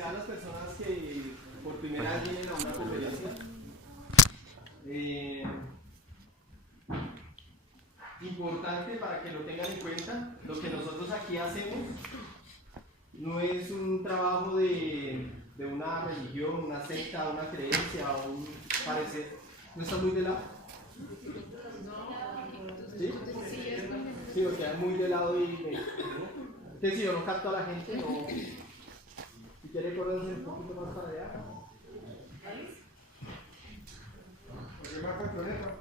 sean las personas que por primera vez vienen a una conferencia. Importante para que lo tengan en cuenta, lo que nosotros aquí hacemos no es un trabajo de una religión, una secta, una creencia o un parecer. ¿No está muy de lado? ¿Sí? Sí, porque es muy de lado y que si yo no capto a la gente, no. Si quiere correrse un poquito más para allá. Porque va con problema.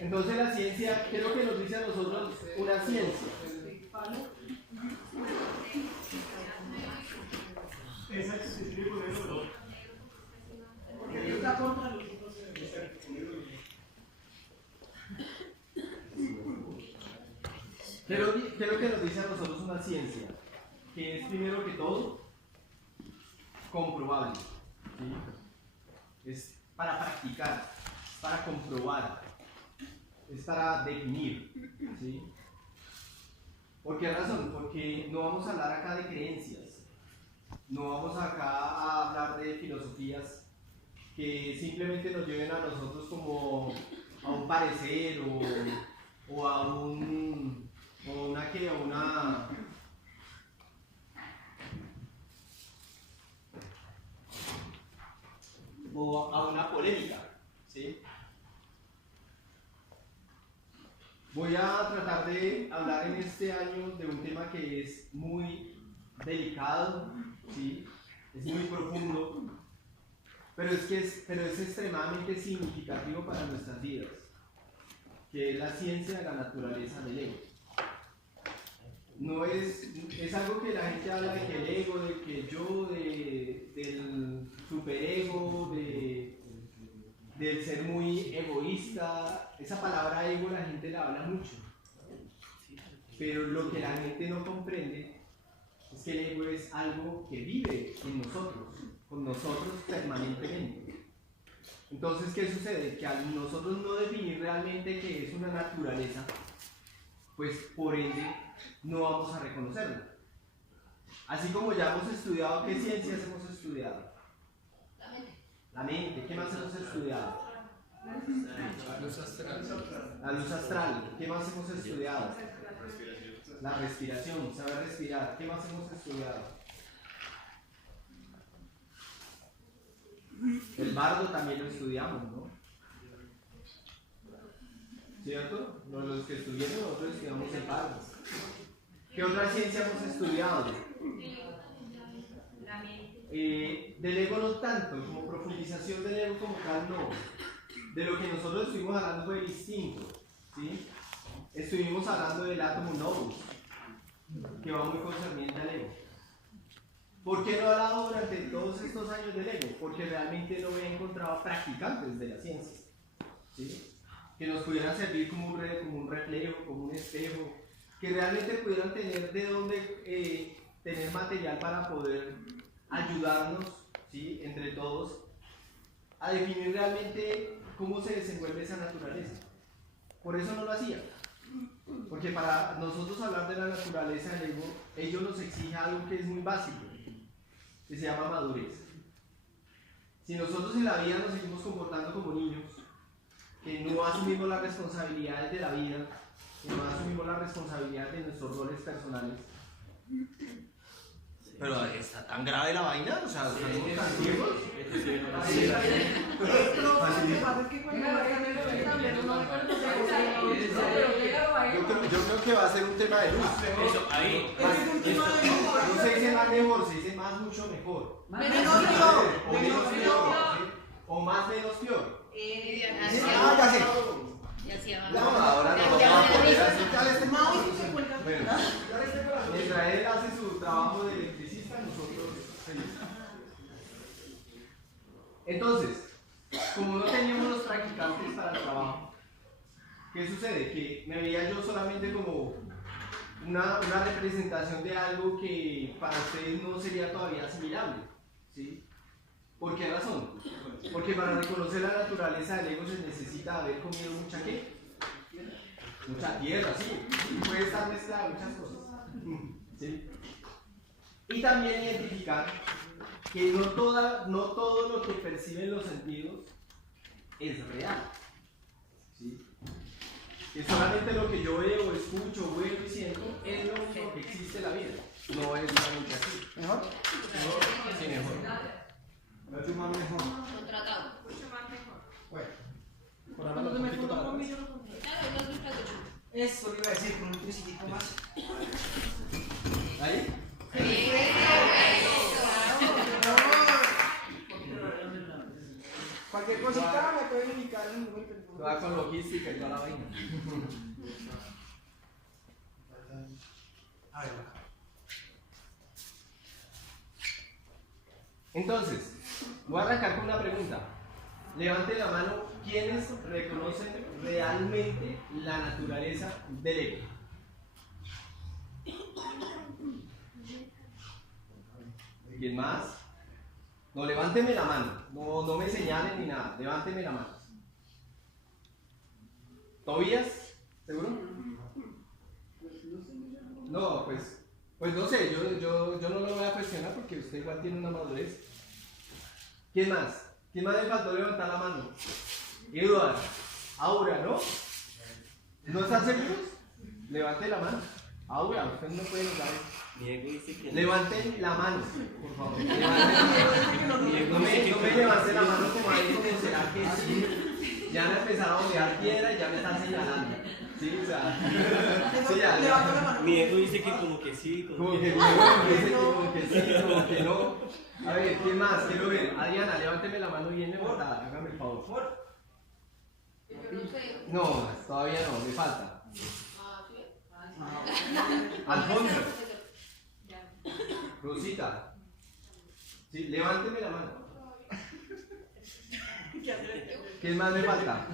Entonces la ciencia, ¿qué es lo que nos dice a nosotros una ciencia? Esa que se escribe con el oro. Porque está contra los otros. ¿Qué es lo que nos dice a nosotros una ciencia? Que es primero que todo comprobable. ¿Sí? Es para practicar, es para comprobar, es para definir. ¿Sí? ¿Por qué razón? Porque no vamos a hablar acá de creencias, no vamos acá a hablar de filosofías que simplemente nos lleven a nosotros como a un parecer o a una polémica. ¿Sí? Voy a tratar de hablar en este año de un tema que es muy delicado, ¿sí? Es muy profundo, pero es extremadamente significativo para nuestras vidas, que es la ciencia de la naturaleza del ego. No es algo que la gente habla de que el ego, de que yo, del superego, del ser muy egoísta. Esa palabra ego la gente la habla mucho, pero lo que la gente no comprende es que el ego es algo que vive en nosotros, con nosotros permanentemente. Entonces, ¿qué sucede? Que al nosotros no definir realmente qué es una naturaleza, pues por ende no vamos a reconocerla. Así como ya hemos estudiado, ¿qué ciencias hemos estudiado? La mente. ¿Qué más hemos estudiado? La luz astral. La luz astral. ¿Qué más hemos estudiado? La respiración, saber respirar. ¿Qué más hemos estudiado? El bardo también lo estudiamos, ¿no? ¿Cierto? Los que estuvieron, nosotros estudiamos el bardo. ¿Qué otra ciencia hemos estudiado? Del ego no tanto, como profundización del ego como tal no. De lo que nosotros estuvimos hablando fue distinto, ¿sí? Estuvimos hablando del átomo novus, que va muy concerniente al ego. ¿Por qué no he hablado durante todos estos años del ego? Porque realmente no me he encontrado practicantes de la ciencia, ¿sí? Que nos pudieran servir como un reflejo, como un espejo, que realmente pudieran tener de dónde tener material para poder ayudarnos, ¿sí? Entre todos a definir realmente cómo se desenvuelve esa naturaleza. Por eso no lo hacía, porque para nosotros hablar de la naturaleza del ego, ello nos exige algo que es muy básico, que se llama madurez. Si nosotros en la vida nos seguimos comportando como niños, que no asumimos las responsabilidades de la vida, que no asumimos las responsabilidades de nuestros roles personales, pero está tan grave la vaina, o sea, estamos tan ciegos. Yo creo que va a ser un tema de luz. Eso, ahí. No se dice más mejor, se dice más mucho mejor. Menos peor. O más menos peor. Ya sé. No, ahora no vamos a poner así. Bueno, Israel hace su trabajo de electricista, nosotros felices. Entonces, como no teníamos los practicantes para el trabajo, ¿qué sucede? Que me veía yo solamente como una representación de algo que para ustedes no sería todavía asimilable, ¿sí? ¿Por qué razón? Porque para reconocer la naturaleza del ego se necesita haber comido mucha ¿qué? mucha tierra, sí, puede estar mezclada muchas cosas. ¿Sí? Y también identificar que no todo lo que perciben los sentidos es real. ¿Sí? Que solamente lo que yo veo, escucho, huelo y siento es lo único que existe en la vida. No es solamente así. ¿Mejor? Sí, mejor. Mucho más mejor. Contratado. Mucho más mejor. Bueno, por ahora un poquito para atrás. Claro, yo soy traductor. Eso lo iba a decir con un triciclo más. ¿Ahí? Cualquier cosita me pueden indicar en el número de teléfono. Va con logística y toda la vaina. A ver, Entonces, voy a arrancar con una pregunta. Levante la mano quienes reconocen realmente la naturaleza del ego. ¿Quién más? No, levánteme la mano. No me señalen ni nada. Levánteme la mano. ¿Tobías? ¿Seguro? No, pues no sé. Yo no lo voy a cuestionar porque usted igual tiene una madurez. ¿Quién más? ¿Quién más le faltó levantar la mano? Eduardo. Aura, ¿no? ¿No están seguros? Levante la mano. Aura, usted no puede negar eso. Levanten la mano, por favor. No me levanten la mano como ahí, como será que sí. Ya me empezaron a ondear piedra y ya me están señalando. Sí, o sea. Sí, ya. Mi ego dice que como que sí, Como que no, como que sí, como que no. A ver, ¿quién más? Quiero ver. Adriana, levánteme la mano bien levantada, hágame el favor. Yo no sé. No, todavía no, me falta. Ah, ¿sí? Alfonso, Ya. Rosita. Sí, levánteme la mano. ¿Quién más me falta?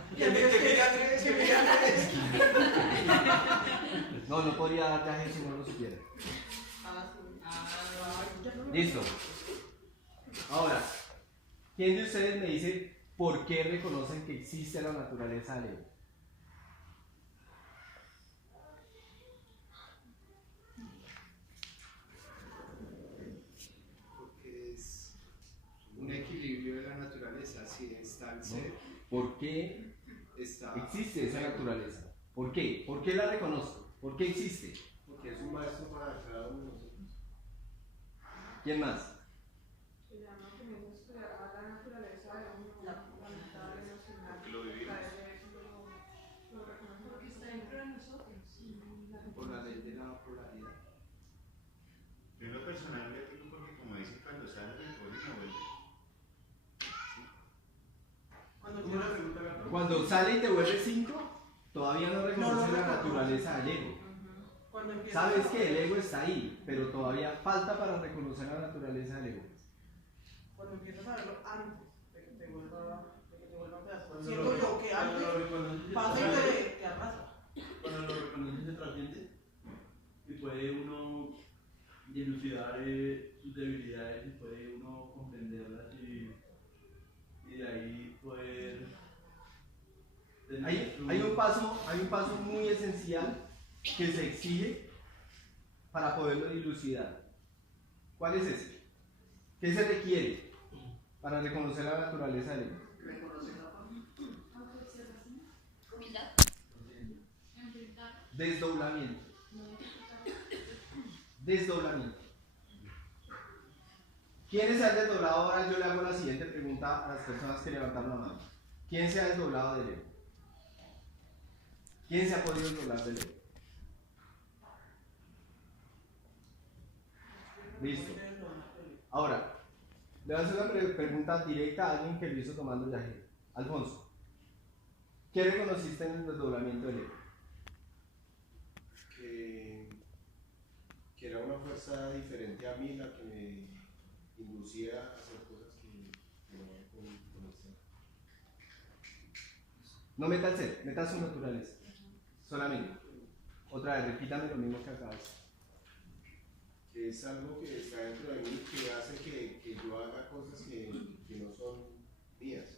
No podría dar viaje si no lo supiera. Listo. Ahora, ¿quién de ustedes me dice por qué reconocen que existe la naturaleza del ego? Porque es un equilibrio de la naturaleza, si está el ser, ¿Por qué está... existe esa naturaleza? ¿Por qué? ¿Por qué la reconozco? ¿Por qué existe? Porque es un maestro para cada uno de nosotros. ¿Quién más? Se llama que me gusta a la naturaleza de uno, la mental, emocional. Porque lo vivimos. Lo reconozco porque está dentro de nosotros. Por la ley de la polaridad. Yo en lo personal le digo porque como dice cuando sale del poder y no vuelve. Cuando sale y te vuelve 5, todavía no reconoce la naturaleza del ego. Sabes que el ego está ahí, pero todavía falta para reconocer la naturaleza del ego. Cuando empiezas a verlo antes de que te vuelva a pedazo. Siento yo que antes pasa y te arrasa. Cuando lo reconoce se trasciende y puede uno dilucidar sus debilidades y puede uno comprenderlas y de ahí poder tener Hay un paso muy esencial que se exige para poderlo dilucidar. ¿Cuál es ese? ¿Qué se requiere para reconocer la naturaleza del ego? Humildad. Desdoblamiento. Desdoblamiento. ¿Quiénes se han desdoblado? Ahora yo le hago la siguiente pregunta a las personas que levantaron la mano. ¿Quién se ha desdoblado del ego? ¿Quién se ha podido desdoblar del ego? Listo. Ahora, le voy a hacer una pregunta directa a alguien que lo hizo tomando viaje. Alfonso, ¿qué reconociste en el desdoblamiento del ego? Que era una fuerza diferente a mí la que me inducía a hacer cosas que no conocía. No meta el ser, meta su naturaleza. Solamente. Otra vez, repítame lo mismo que acabas de decir. Que es algo que está dentro de mí que hace que yo haga cosas que no son mías.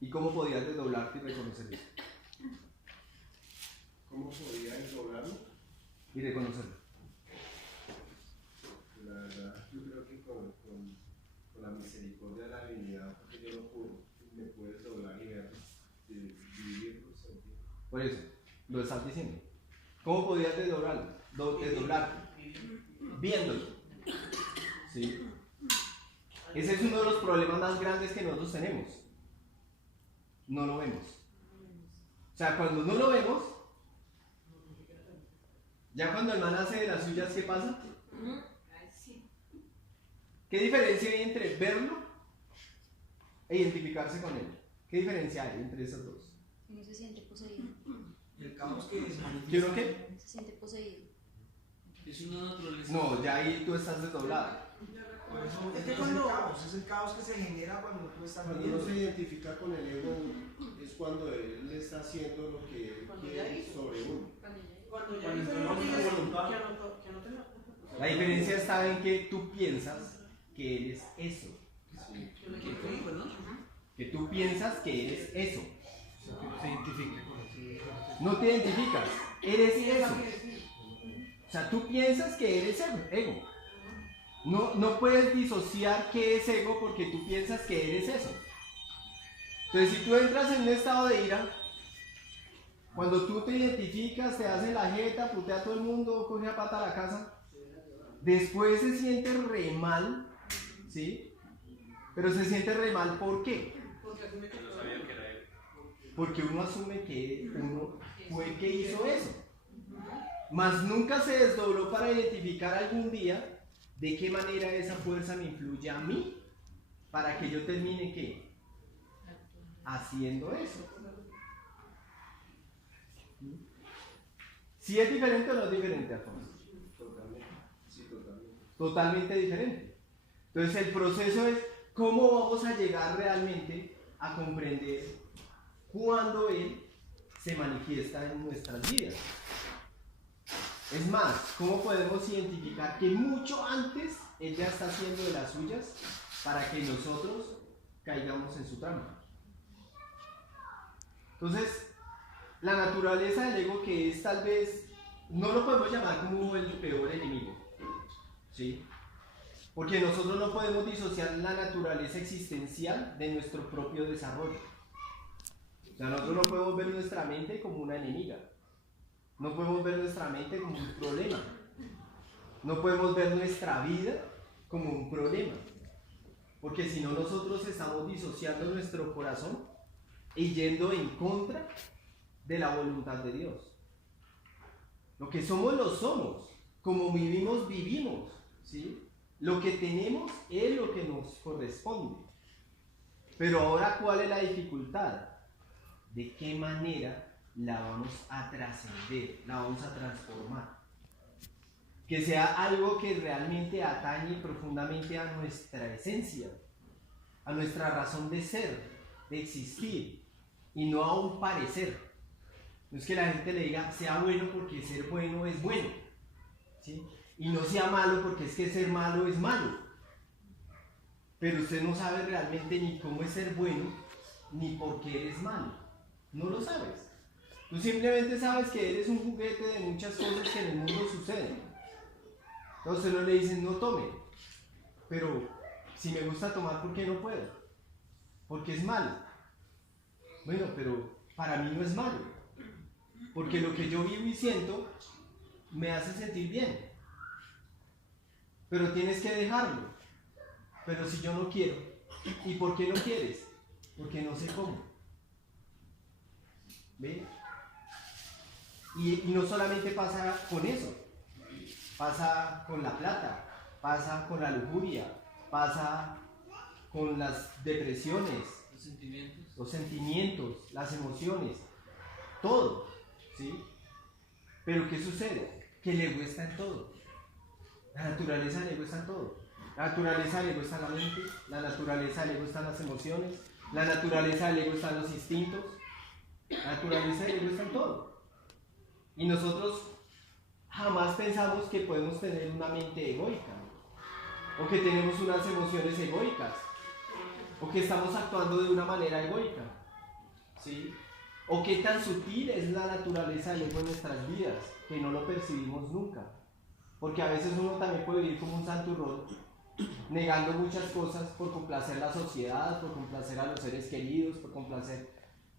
¿Y cómo podías desdoblarte y reconocer eso? ¿Cómo? y reconocerlo. La verdad, yo creo que con la misericordia de la divinidad, porque yo no puedo, me puedes doblar y ver, vivirlo, sentirlo. Por eso, lo estás diciendo. ¿Cómo podías desdoblarlo? Desdoblarlo. Viéndolo. ¿Sí? Ese es uno de los problemas más grandes que nosotros tenemos. No lo vemos. O sea, cuando no lo vemos, ya cuando el man hace de las suyas, ¿qué pasa? ¿Qué diferencia hay entre verlo e identificarse con él? ¿Qué diferencia hay entre esos dos? Uno se siente poseído. Y el caos que se manifiesta. ¿Quiero qué? Se siente poseído. Es una naturaleza. No, ya ahí tú estás desdoblado. Por eso Es que es cuando- el caos, es el caos que se genera cuando tú estás Cuando uno viviendo. se identifica con el ego, es cuando él está haciendo lo que él Cuando ya quiere hizo. sobre uno. Cuando ya Cuando hizo entró lo la que única voluntad. que no tenga. La diferencia está en que tú piensas que eres eso. Sí. Yo le ¿Qué quiero dijo, no? Que tú piensas que eres eso. Se identifica con eso. No te identificas, eres Sí, eso. sí. O sea, tú piensas que eres ego. No puedes disociar qué es ego porque tú piensas que eres eso. Entonces, si tú entras en un estado de ira, cuando tú te identificas, te haces la jeta, putea a todo el mundo, coge a pata a la casa, después se siente re mal, ¿sí? Pero se siente re mal, ¿por qué? Porque asume que Porque uno asume que uno fue el que hizo eso. Mas nunca se desdobló para identificar algún día de qué manera esa fuerza me influye a mí para que yo termine ¿qué? Haciendo eso. ¿Si es diferente o no es diferente, Alfonso? Totalmente. Sí, totalmente. Totalmente diferente. Entonces el proceso es cómo vamos a llegar realmente a comprender cuándo Él se manifiesta en nuestras vidas. Es más, ¿cómo podemos identificar que mucho antes Él ya está haciendo de las suyas para que nosotros caigamos en su trampa? Entonces, la naturaleza del ego, que es tal vez, no lo podemos llamar como el peor enemigo, ¿sí? Porque nosotros no podemos disociar la naturaleza existencial de nuestro propio desarrollo. O sea, nosotros no podemos ver nuestra mente como una enemiga. No podemos ver nuestra mente como un problema. No podemos ver nuestra vida como un problema. Porque si no, nosotros estamos disociando nuestro corazón y yendo en contra de la voluntad de Dios. Lo que somos, lo somos. Como vivimos, vivimos. ¿Sí? Lo que tenemos es lo que nos corresponde. Pero ahora, ¿cuál es la dificultad? ¿De qué manera la vamos a trascender, la vamos a transformar? Que sea algo que realmente atañe profundamente a nuestra esencia, a nuestra razón de ser, de existir, y no a un parecer. No es que la gente le diga sea bueno porque ser bueno es bueno, ¿sí? Y no sea malo porque es que ser malo es malo. Pero usted no sabe realmente ni cómo es ser bueno, ni por qué eres malo. No lo sabes. Tú simplemente sabes que eres un juguete de muchas cosas que en el mundo suceden. Entonces no le dicen no tome. Pero si me gusta tomar, ¿por qué no puedo? Porque es malo. Bueno, pero para mí no es malo. Porque lo que yo vivo y siento me hace sentir bien. Pero tienes que dejarlo. Pero si yo no quiero, ¿y por qué no quieres? Porque no sé cómo. ¿Ve? Y no solamente pasa con eso, pasa con la plata, pasa con la lujuria, pasa con las depresiones, los sentimientos, las emociones, todo, ¿sí? Pero ¿qué sucede? Que el ego está en todo. La naturaleza del ego está en todo. La naturaleza del ego está en la mente, la naturaleza del ego está en las emociones, la naturaleza del ego está en los instintos, la naturaleza del ego está en todo. Y nosotros jamás pensamos que podemos tener una mente egoica, o que tenemos unas emociones egoicas, o que estamos actuando de una manera egoica, ¿sí? O qué tan sutil es la naturaleza del ego en nuestras vidas, que no lo percibimos nunca. Porque a veces uno también puede vivir como un santurrón, negando muchas cosas por complacer a la sociedad, por complacer a los seres queridos, por complacer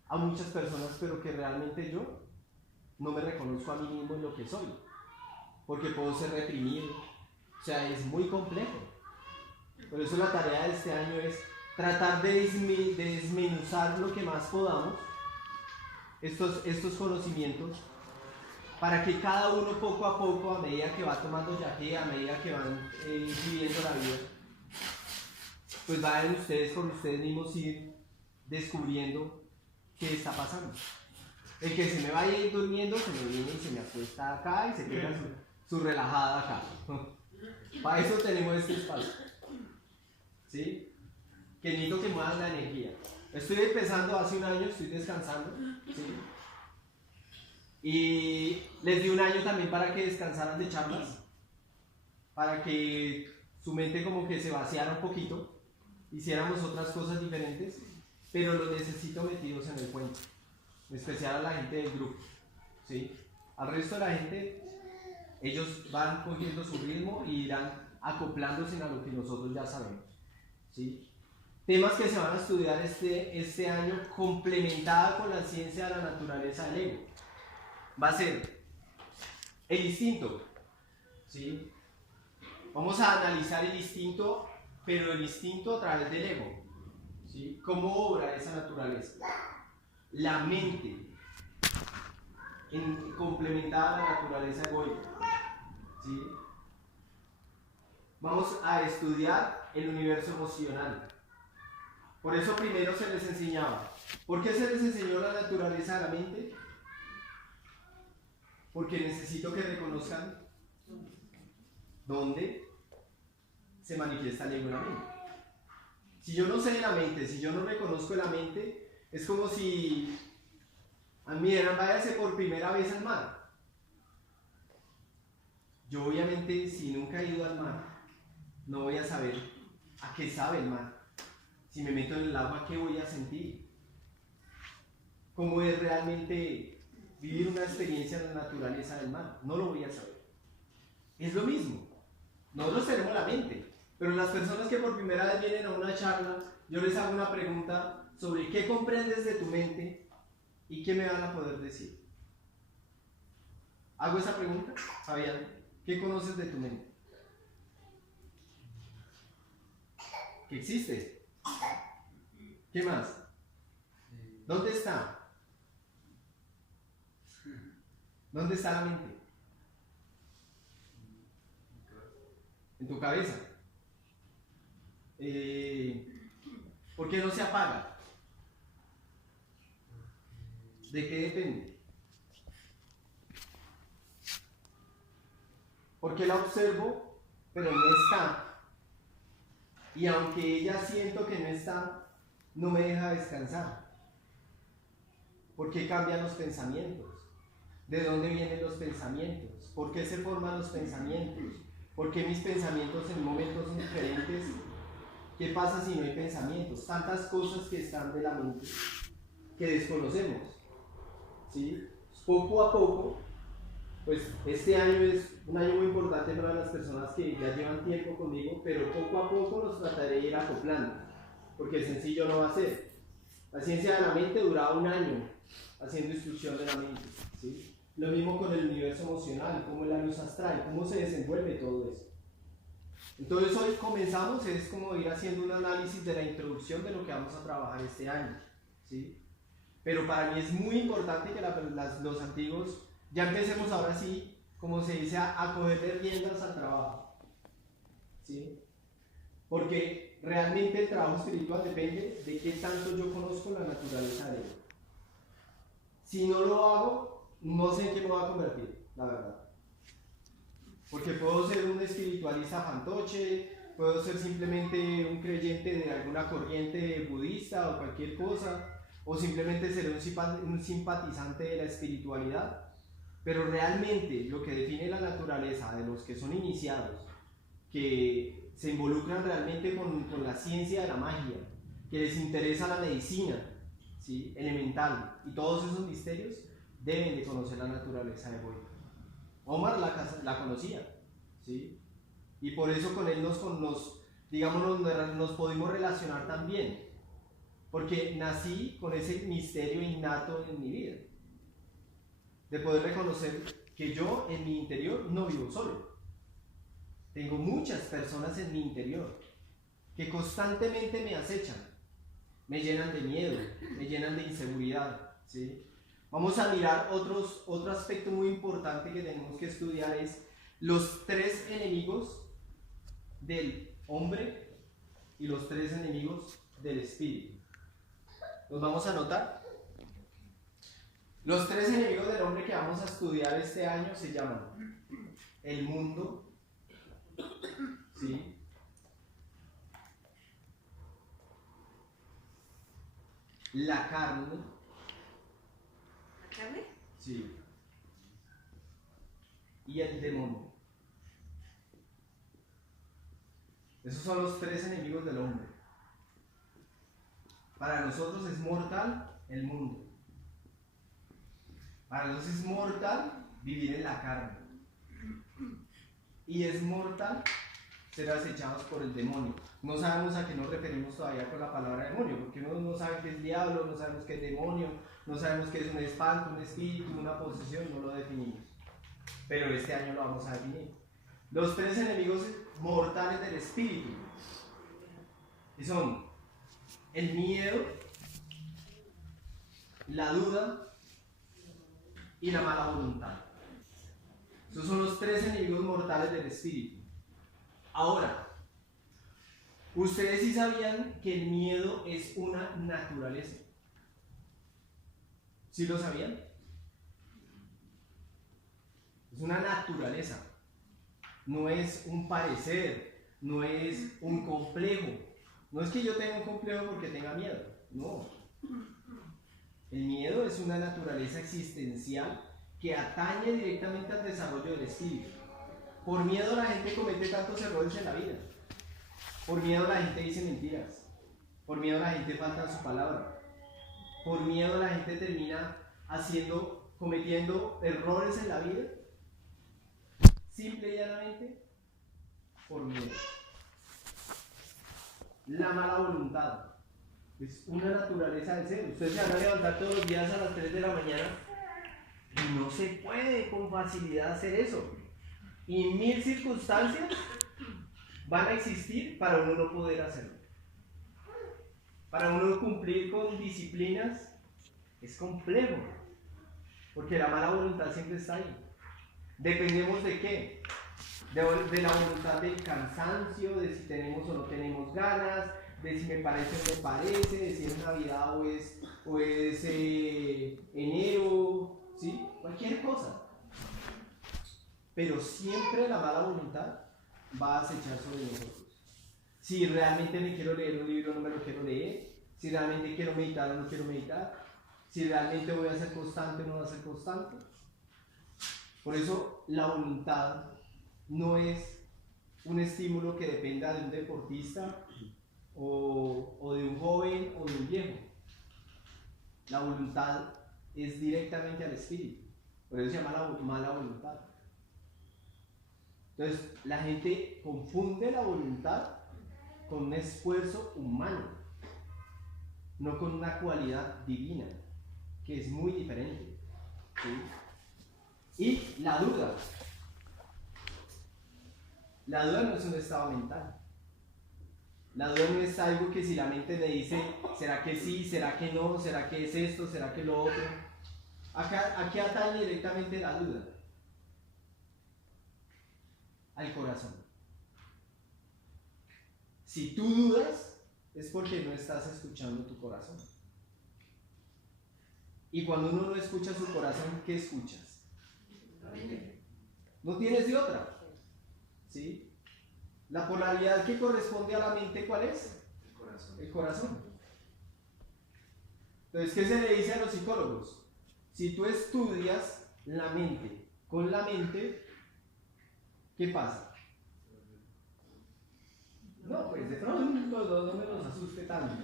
a muchas personas, pero que realmente yo no me reconozco a mí mismo en lo que soy. Porque puedo ser reprimido. O sea, es muy complejo. Por eso la tarea de este año es tratar de desmenuzar lo que más podamos estos conocimientos, para que cada uno poco a poco, a medida que va tomando viaje, a medida que van viviendo la vida, pues vayan ustedes por ustedes mismos ir descubriendo qué está pasando. El que se me vaya a ir durmiendo, se me viene y se me acuesta acá y se queda su relajada acá. Para eso tenemos este espacio. ¿Sí? Que necesito que muevan la energía. Estoy empezando hace un año, estoy descansando. ¿Sí? Y les di un año también para que descansaran de charlas, para que su mente como que se vaciara un poquito, hiciéramos otras cosas diferentes, pero los necesito metidos en el cuento, en especial a la gente del grupo. ¿Sí? Al resto de la gente, ellos van cogiendo su ritmo y irán acoplándose a lo que nosotros ya sabemos. ¿Sí? Temas que se van a estudiar este año, complementada con la ciencia de la naturaleza del ego, va a ser el instinto. ¿Sí? Vamos a analizar el instinto, pero el instinto a través del ego. ¿Sí? ¿Cómo obra esa naturaleza? La mente, complementada a la naturaleza egoica. ¿Sí? Vamos a estudiar el universo emocional. Por eso primero se les enseñaba. ¿Por qué se les enseñó la naturaleza de la mente? Porque necesito que reconozcan dónde se manifiesta el ego en la mente. Si yo no sé de la mente, si yo no reconozco la mente, es como si a mí me dijeran, váyase por primera vez al mar. Yo obviamente, si nunca he ido al mar, no voy a saber a qué sabe el mar. Si me meto en el agua, ¿qué voy a sentir? ¿Cómo es realmente vivir una experiencia en la naturaleza del mar? No lo voy a saber. Es lo mismo. Nosotros tenemos la mente, pero las personas que por primera vez vienen a una charla, yo les hago una pregunta sobre qué comprendes de tu mente y qué me van a poder decir. Hago esa pregunta, Fabián, ¿qué conoces de tu mente? ¿Que existe? ¿Qué más? ¿Dónde está? ¿Dónde está la mente? En tu cabeza. ¿Por qué no se apaga? ¿De qué depende? Porque la observo, pero no está. Y aunque ella siento que no está, no me deja descansar. ¿Por qué cambian los pensamientos? ¿De dónde vienen los pensamientos? ¿Por qué se forman los pensamientos? ¿Por qué mis pensamientos en momentos son diferentes? ¿Qué pasa si no hay pensamientos? Tantas cosas que están de la mente que desconocemos. ¿Sí? Poco a poco, pues este año es un año muy importante para las personas que ya llevan tiempo conmigo, pero poco a poco los trataré de ir acoplando, porque sencillo no va a ser. La ciencia de la mente duraba un año haciendo instrucción de la mente. ¿Sí? Lo mismo con el universo emocional, cómo es la luz astral, cómo se desenvuelve todo eso. Entonces hoy comenzamos, es como ir haciendo un análisis de la introducción de lo que vamos a trabajar este año. ¿Sí? Pero para mí es muy importante que los antiguos ya empecemos ahora sí, como se dice, a cogerle riendas al trabajo. ¿Sí? Porque realmente el trabajo espiritual depende de qué tanto yo conozco la naturaleza de él. Si no lo hago, no sé en qué me voy a convertir, la verdad. Porque puedo ser un espiritualista fantoche, puedo ser simplemente un creyente de alguna corriente budista o cualquier cosa, o simplemente seré un simpatizante de la espiritualidad. Pero realmente lo que define la naturaleza de los que son iniciados, que se involucran realmente con la ciencia de la magia, que les interesa la medicina, ¿sí? Elemental, y todos esos misterios deben de conocer la naturaleza de Goya. Omar la conocía, ¿sí? Y por eso con él nos pudimos relacionar también, porque nací con ese misterio innato en mi vida, de poder reconocer que yo en mi interior no vivo solo. Tengo muchas personas en mi interior que constantemente me acechan, me llenan de miedo, me llenan de inseguridad, ¿sí? Vamos a mirar otro aspecto muy importante que tenemos que estudiar, es los 3 enemigos del hombre y los 3 enemigos del espíritu. ¿Los vamos a anotar? Los 3 enemigos del hombre que vamos a estudiar este año se llaman el mundo, ¿sí? La carne, ¿La carne? sí, y el demonio. Esos son los 3 enemigos del hombre. Para nosotros es mortal el mundo. Para nosotros es mortal vivir en la carne. Y es mortal ser acechados por el demonio. No sabemos a qué nos referimos todavía con la palabra demonio, porque uno no sabe qué es diablo, no sabemos qué es demonio, no sabemos qué es un espanto, un espíritu, una posesión, no lo definimos. Pero este año lo vamos a definir. Los 3 enemigos mortales del espíritu, y son el miedo, la duda y la mala voluntad. Esos son los 3 enemigos mortales del espíritu. Ahora, ¿ustedes sí sabían que el miedo es una naturaleza? ¿Sí lo sabían? Es una naturaleza. No es un parecer, no es un complejo. No es que yo tenga un complejo porque tenga miedo, no. El miedo es una naturaleza existencial que atañe directamente al desarrollo del espíritu. Por miedo la gente comete tantos errores en la vida. Por miedo la gente dice mentiras. Por miedo la gente falta a su palabra. Por miedo la gente termina cometiendo errores en la vida. Simple y llanamente por miedo. La mala voluntad es una naturaleza del ser. Ustedes se van a levantar todos los días a las 3 de la mañana y no se puede con facilidad hacer eso. Y 1000 circunstancias van a existir para uno no poder hacerlo. Para uno cumplir con disciplinas es complejo, porque la mala voluntad siempre está ahí. ¿Dependemos de qué? De la voluntad del cansancio, de si tenemos o no tenemos ganas, de si me parece o no me parece, de si es Navidad o es enero, ¿sí? Cualquier cosa. Pero siempre la mala voluntad va a acechar sobre nosotros. Si realmente me quiero leer un libro, no me lo quiero leer. Si realmente quiero meditar o no quiero meditar. Si realmente voy a ser constante o no voy a ser constante. Por eso la voluntad no es un estímulo que dependa de un deportista o de un joven o de un viejo. La voluntad es directamente al espíritu. Por eso se llama la mala voluntad. Entonces, la gente confunde la voluntad con un esfuerzo humano, no con una cualidad divina, que es muy diferente. ¿Sí? Y la duda. La duda no es un estado mental. La duda no es algo que si la mente me dice, ¿será que sí? ¿Será que no? ¿Será que es esto? ¿Será que lo otro? Aquí atañe directamente la duda. Al corazón. Si tú dudas, es porque no estás escuchando tu corazón. Y cuando uno no escucha su corazón, ¿qué escuchas? No tienes de otra. ¿Sí? La polaridad que corresponde a la mente, ¿cuál es? El corazón. El corazón. Entonces, ¿qué se le dice a los psicólogos? Si tú estudias la mente con la mente, ¿qué pasa? No, pues de pronto no me los asuste tanto.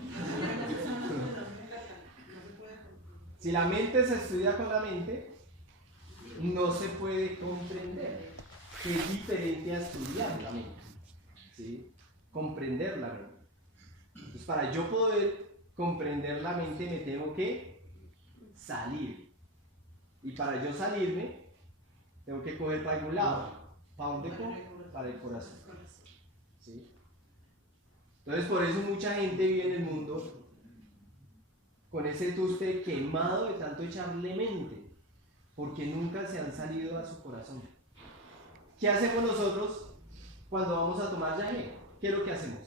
Si la mente se estudia con la mente, no se puede comprender, que es diferente a estudiar la mente, ¿sí? Comprender la mente. Entonces, para yo poder comprender la mente, me tengo que salir. Y para yo salirme, tengo que coger para algún lado. ¿Para dónde cojo? Para el corazón. ¿Sí? Entonces, por eso mucha gente vive en el mundo con ese tuste quemado de tanto echarle mente, porque nunca se han salido a su corazón. ¿Qué hacemos nosotros cuando vamos a tomar yagé? ¿Qué es lo que hacemos?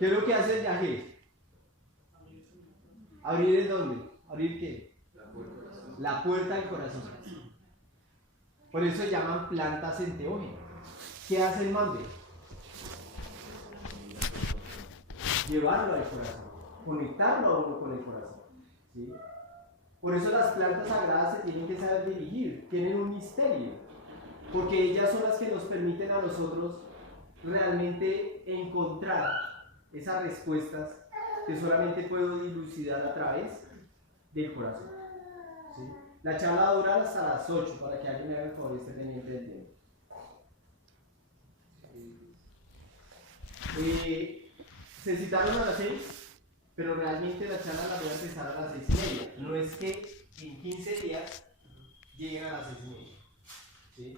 ¿Qué es lo que hace el yagé? ¿Abrir el dónde? ¿Abrir qué? La puerta del corazón. Por eso se llaman plantas enteógenas. ¿Qué hace el mambe? Llevarlo al corazón, conectarlo a uno con el corazón. ¿Sí? Por eso las plantas sagradas se tienen que saber dirigir, tienen un misterio, porque ellas son las que nos permiten a nosotros realmente encontrar esas respuestas que solamente puedo dilucidar a través del corazón. ¿Sí? La charla va a durar hasta las 8 para que alguien me haga el favor y esté pendiente del tiempo. Se citaron a las 6, pero realmente la charla la voy a empezar a las 6:30. No es que en 15 días lleguen a las 6:30. ¿Sí?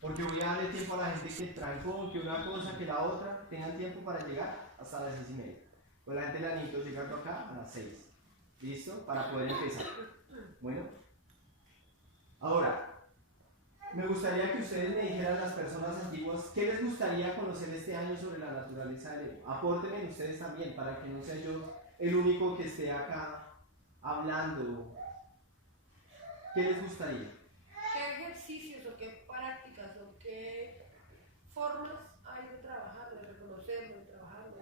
Porque voy a darle tiempo a la gente que trancó, que una cosa, que la otra, tengan tiempo para llegar hasta las 6:30. Pues la gente la necesito llegando acá a las 6. ¿Listo? Para poder empezar. Bueno. Ahora, me gustaría que ustedes me dijeran a las personas antiguas qué les gustaría conocer este año sobre la naturaleza del ego. Apórtenme ustedes también para que no sea yo el único que esté acá hablando. ¿Qué les gustaría? ¿Qué ejercicios o qué prácticas o qué formas hay de trabajar, de reconocerlo, de trabajarlo?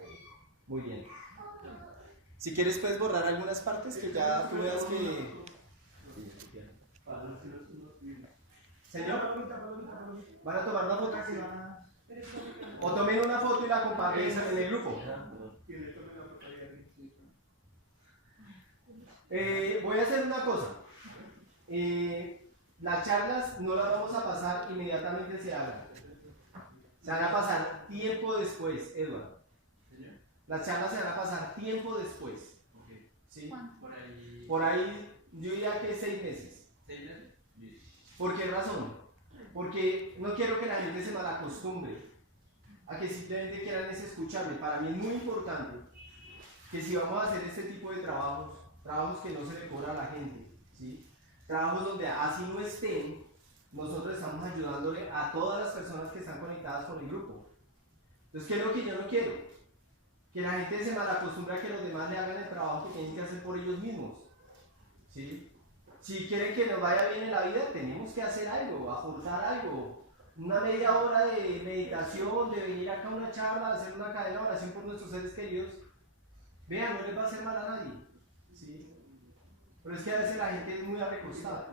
Muy bien. Si quieres puedes borrar algunas partes que ya tú veas que... Señor, ¿van a tomar una foto? O tomen una foto y la comparten en el grupo. Voy a hacer una cosa. Las charlas no las vamos a pasar inmediatamente se hagan. Se van a pasar tiempo después, Eduardo. Las charlas se van a pasar tiempo después. ¿Sí? Por ahí, yo diría que 6 meses. ¿Por qué razón? Porque no quiero que la gente se malacostumbre a que simplemente quieran es escucharme. Para mí es muy importante que si vamos a hacer este tipo de trabajos, trabajos que no se le cobra a la gente, ¿sí? Trabajos donde así no estén, nosotros estamos ayudándole a todas las personas que están conectadas con el grupo. Entonces, ¿qué es lo que yo no quiero? Que la gente se malacostumbre a que los demás le hagan el trabajo que tienen que hacer por ellos mismos, ¿sí? Si quieren que nos vaya bien en la vida, tenemos que hacer algo, aportar algo. Una media hora de meditación, de venir acá a una charla, de hacer una cadena de oración por nuestros seres queridos. Vean, no les va a hacer mal a nadie. ¿Sí? Pero es que a veces la gente es muy arrecostada.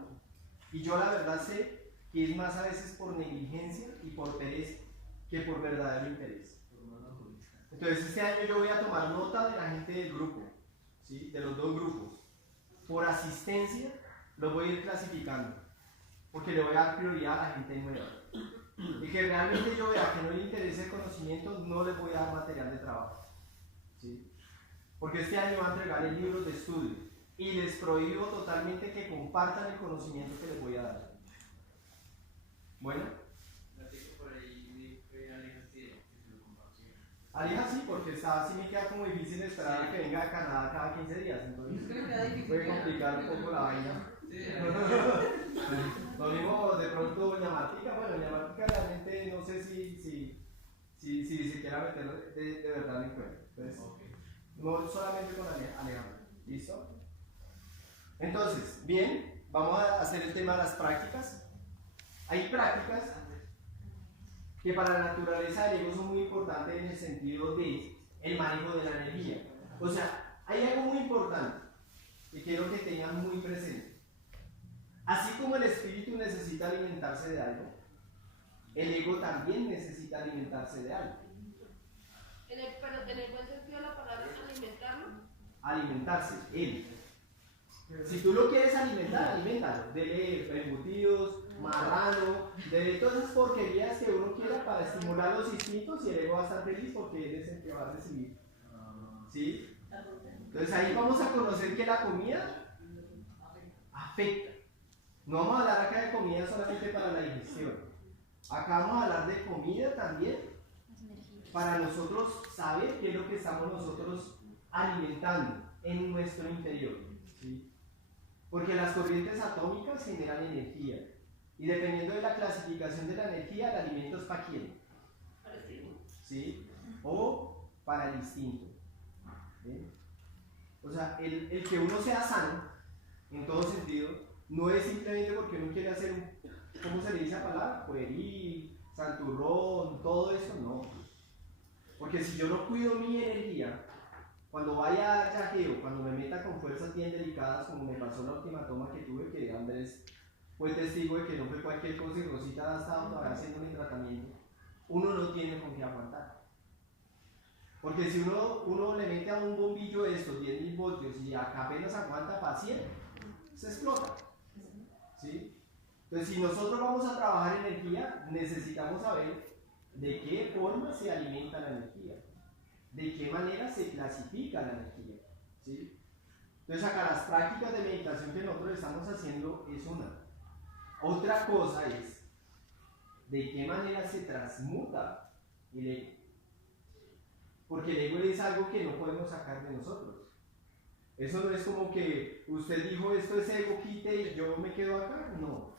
Y yo la verdad sé que es más a veces por negligencia y por pereza que por verdadero interés. Entonces este año yo voy a tomar nota de la gente del grupo, ¿sí? De los dos grupos. Por asistencia lo voy a ir clasificando, porque le voy a dar prioridad a la gente nueva. Y que realmente yo vea que no le interese el conocimiento, no les voy a dar material de trabajo. ¿Sí? Porque este año va a entregar el libro de estudio y les prohíbo totalmente que compartan el conocimiento que les voy a dar. Bueno. Aleja sí, porque así me queda como difícil esperar a que venga de Canadá cada 15 días, entonces puede complicar un poco la vaina. Lo mismo de pronto Doña Martica, bueno, Doña Martica realmente no sé si se quiera meter de verdad en cuenta. Entonces, no solamente con Alejandro, ¿listo? Entonces, bien, vamos a hacer el tema de las prácticas. Hay prácticas que para la naturaleza del ego son muy importantes en el sentido de el manejo de la energía. O sea, hay algo muy importante que quiero que tengan muy presente. Así como el espíritu necesita alimentarse de algo, el ego también necesita alimentarse de algo. Pero en el buen sentido de la palabra, alimentarlo. Alimentarse, él. Si tú lo quieres alimentar, aliméntalo. Dele embutidos, marrano, dele todas esas porquerías que uno quiera para estimular los instintos y el ego va a estar feliz porque él es el que va a recibir. ¿Sí? Entonces ahí vamos a conocer que la comida afecta. No vamos a hablar acá de comida solamente para la digestión. Acá vamos a hablar de comida también Las energías. para nosotros saber qué es lo que estamos nosotros alimentando en nuestro interior. ¿Sí? Porque las corrientes atómicas generan energía. Y dependiendo de la clasificación de la energía, el alimento es para quién. ¿Sí? O para el instinto. ¿Sí? O sea, el que uno sea sano, en todo sentido, no es simplemente porque uno quiere hacer un, ¿cómo se le dice la palabra? Pueril, santurrón, todo eso, no. Porque si yo no cuido mi energía, cuando vaya a yajeo, cuando me meta con fuerzas bien delicadas, como me pasó la última toma que tuve, que Andrés fue testigo de que no fue cualquier cosa y Rosita ha estado todavía haciendo mi tratamiento, uno no tiene con qué aguantar. Porque si uno le mete a un bombillo de estos 10.000 voltios y acá apenas aguanta para 100, se explota. ¿Sí? Entonces, si nosotros vamos a trabajar energía, necesitamos saber de qué forma se alimenta la energía, de qué manera se clasifica la energía. ¿Sí? Entonces, acá las prácticas de meditación que nosotros estamos haciendo es una. Otra cosa es de qué manera se transmuta el ego. Porque el ego es algo que no podemos sacar de nosotros. Eso no es como que usted dijo esto es ego, quite y yo me quedo acá. No.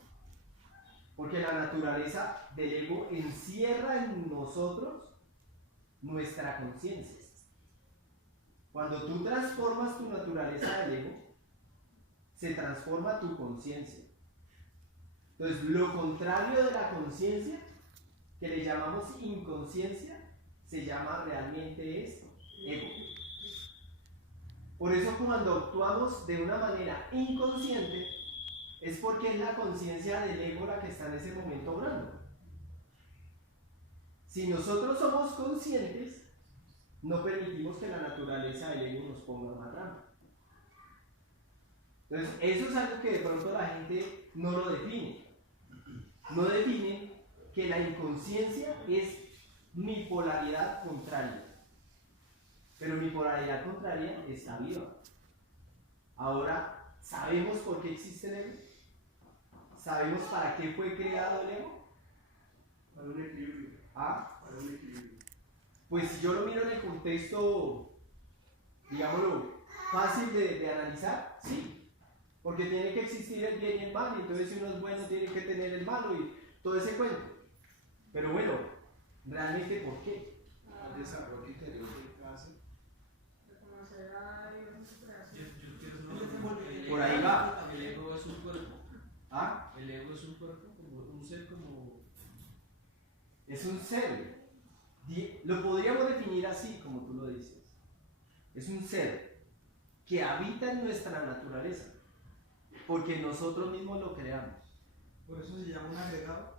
Porque la naturaleza del ego encierra en nosotros nuestra conciencia. Cuando tú transformas tu naturaleza del ego, se transforma tu conciencia. Entonces, lo contrario de la conciencia, que le llamamos inconsciencia, se llama realmente es ego. Por eso cuando actuamos de una manera inconsciente, es porque es la conciencia del ego la que está en ese momento obrando. Si nosotros somos conscientes, no permitimos que la naturaleza del ego nos ponga una trampa. Entonces, eso es algo que de pronto la gente no lo define. No define que la inconsciencia es mi polaridad contraria. Pero mi polaridad contraria está viva. Ahora, ¿sabemos por qué existe el ego? ¿Sabemos para qué fue creado el ego? Para un equilibrio. ¿Ah? Para un equilibrio. Pues si yo lo miro en el contexto, digámoslo, fácil de analizar, sí. Porque tiene que existir el bien y el mal, y entonces si uno es bueno tiene que tener el malo y todo ese cuento. Pero bueno, ¿realmente por qué? El desarrollo interior de clase. Reconocer a Dios en su creación. Yo quiero saber Por ahí va. El ego es un cuerpo. ¿Ah? El ego es un cuerpo, como un ser como. Es un ser. Lo podríamos definir así, como tú lo dices. Es un ser que habita en nuestra naturaleza, porque nosotros mismos lo creamos. Por eso se llama un agregado.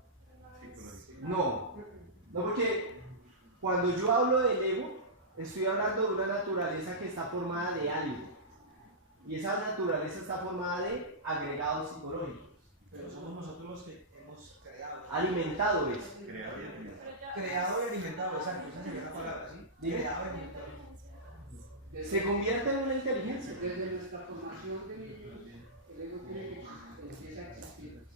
No, no, porque cuando yo hablo del ego, estoy hablando de una naturaleza que está formada de algo. Y esa naturaleza está formada de agregados psicológicos. Pero somos nosotros los que hemos creado. Alimentado eso. Creado y alimentado. Creado y alimentado, exacto. Esa sería la palabra, ¿sí? Dime. Creado y alimentado. Se convierte en una inteligencia. Desde nuestra formación de niños, el ego tiene que empieza a existir,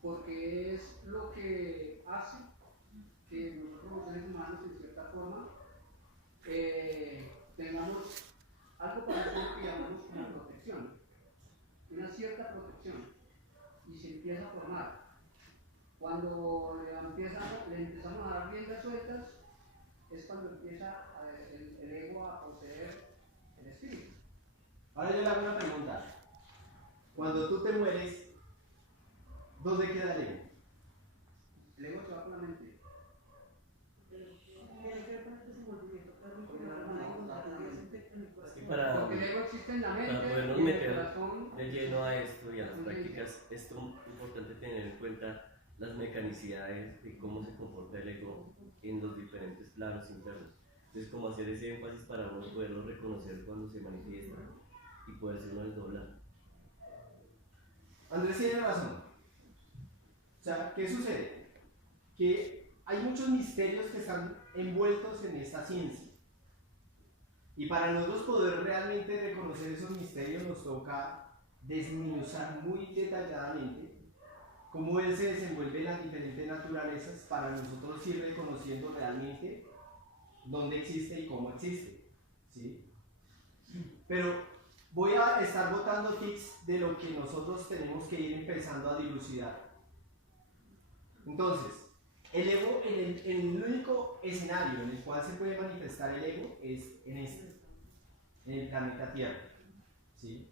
porque es lo que hace que nosotros los seres humanos, en cierta forma, tengamos algo parecido que llamamos como protección, una cierta protección, y se empieza a formar. Cuando le empezamos a dar riendas sueltas, es cuando empieza el ego a poseer el espíritu. Ahora yo le hago una pregunta. Cuando tú te mueres, ¿dónde queda el ego? El ego se va con la mente. Porque el ego existe en la mente, Para podernos y en el meter corazón. de lleno a esto y a las prácticas, es importante tener en cuenta las mecanicidades de cómo se comporta el ego en los diferentes planos internos. Entonces, como hacer ese énfasis para uno poderlo reconocer cuando se manifiesta y poderse uno desdoblar. Andrés tiene razón. O sea, ¿qué sucede? Que hay muchos misterios que están envueltos en esta ciencia. Y para nosotros poder realmente reconocer esos misterios nos toca desmenuzar muy detalladamente cómo él se desenvuelve en las diferentes naturalezas para nosotros ir reconociendo realmente dónde existe y cómo existe. ¿Sí? Pero voy a estar botando tips de lo que nosotros tenemos que ir empezando a dilucidar. Entonces, el ego, en el único escenario en el cual se puede manifestar el ego es en el planeta Tierra. ¿Sí?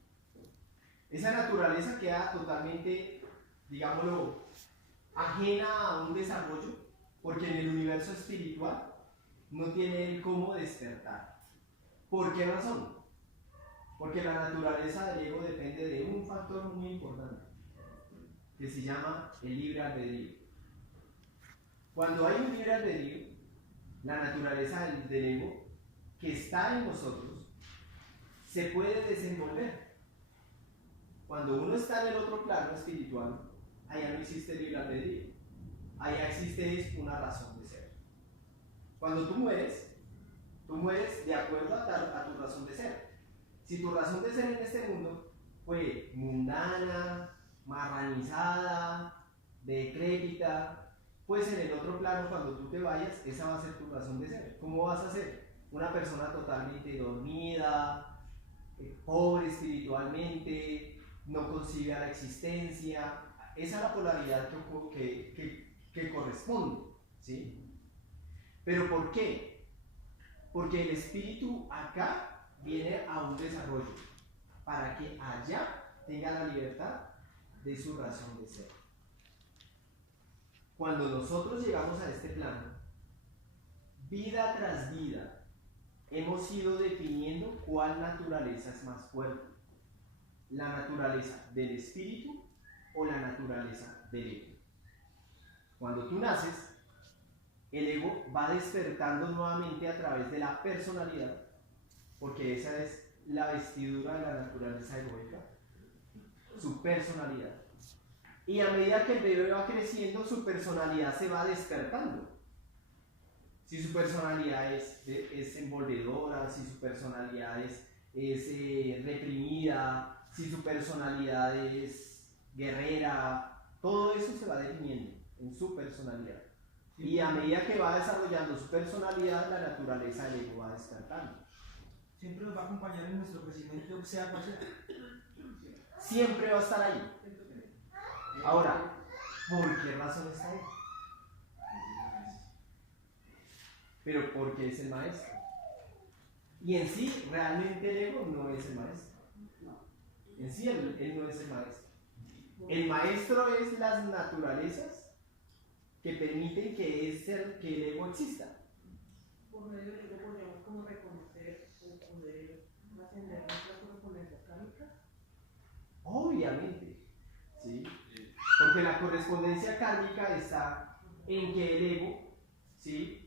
Esa naturaleza queda totalmente, digámoslo, ajena a un desarrollo, porque en el universo espiritual no tiene el cómo despertar. ¿Por qué razón? Porque la naturaleza del ego depende de un factor muy importante, que se llama el libre albedrío. Cuando hay un libre albedrío, la naturaleza del ego que está en nosotros se puede desenvolver. Cuando uno está en el otro plano espiritual, allá no existe libre albedrío, allá existe una razón de ser. Cuando tú mueres de acuerdo a tu razón de ser. Si tu razón de ser en este mundo fue mundana, marranizada, decrépita, pues en el otro plano, cuando tú te vayas, esa va a ser tu razón de ser. ¿Cómo vas a ser? Una persona totalmente dormida, pobre espiritualmente, no concibe a la existencia. Esa es la polaridad que corresponde, ¿sí? ¿Pero por qué? Porque el espíritu acá viene a un desarrollo, para que allá tenga la libertad de su razón de ser. Cuando nosotros llegamos a este plano, vida tras vida, hemos ido definiendo cuál naturaleza es más fuerte. La naturaleza del espíritu o la naturaleza del ego. Cuando tú naces, el ego va despertando nuevamente a través de la personalidad, porque esa es la vestidura de la naturaleza egoica, su personalidad. Y a medida que el bebé va creciendo, su personalidad se va despertando. Si su personalidad es envolvedora, si su personalidad es reprimida, si su personalidad es guerrera, todo eso se va definiendo en su personalidad. Y a medida que va desarrollando su personalidad, la naturaleza del ego va despertando. Siempre nos va a acompañar en nuestro crecimiento, sea cual sea. Siempre va a estar ahí. Ahora, ¿por qué razón está ahí? Pero porque es el maestro. Y en sí, realmente el ego no es el maestro. En sí, él no es el maestro. El maestro es las naturalezas que permiten que el ego exista. Por medio del ego podríamos como reconocer o poder ascender nuestras correspondencias kármicas. Obviamente, ¿sí? Porque la correspondencia kármica está en que el ego, ¿sí?,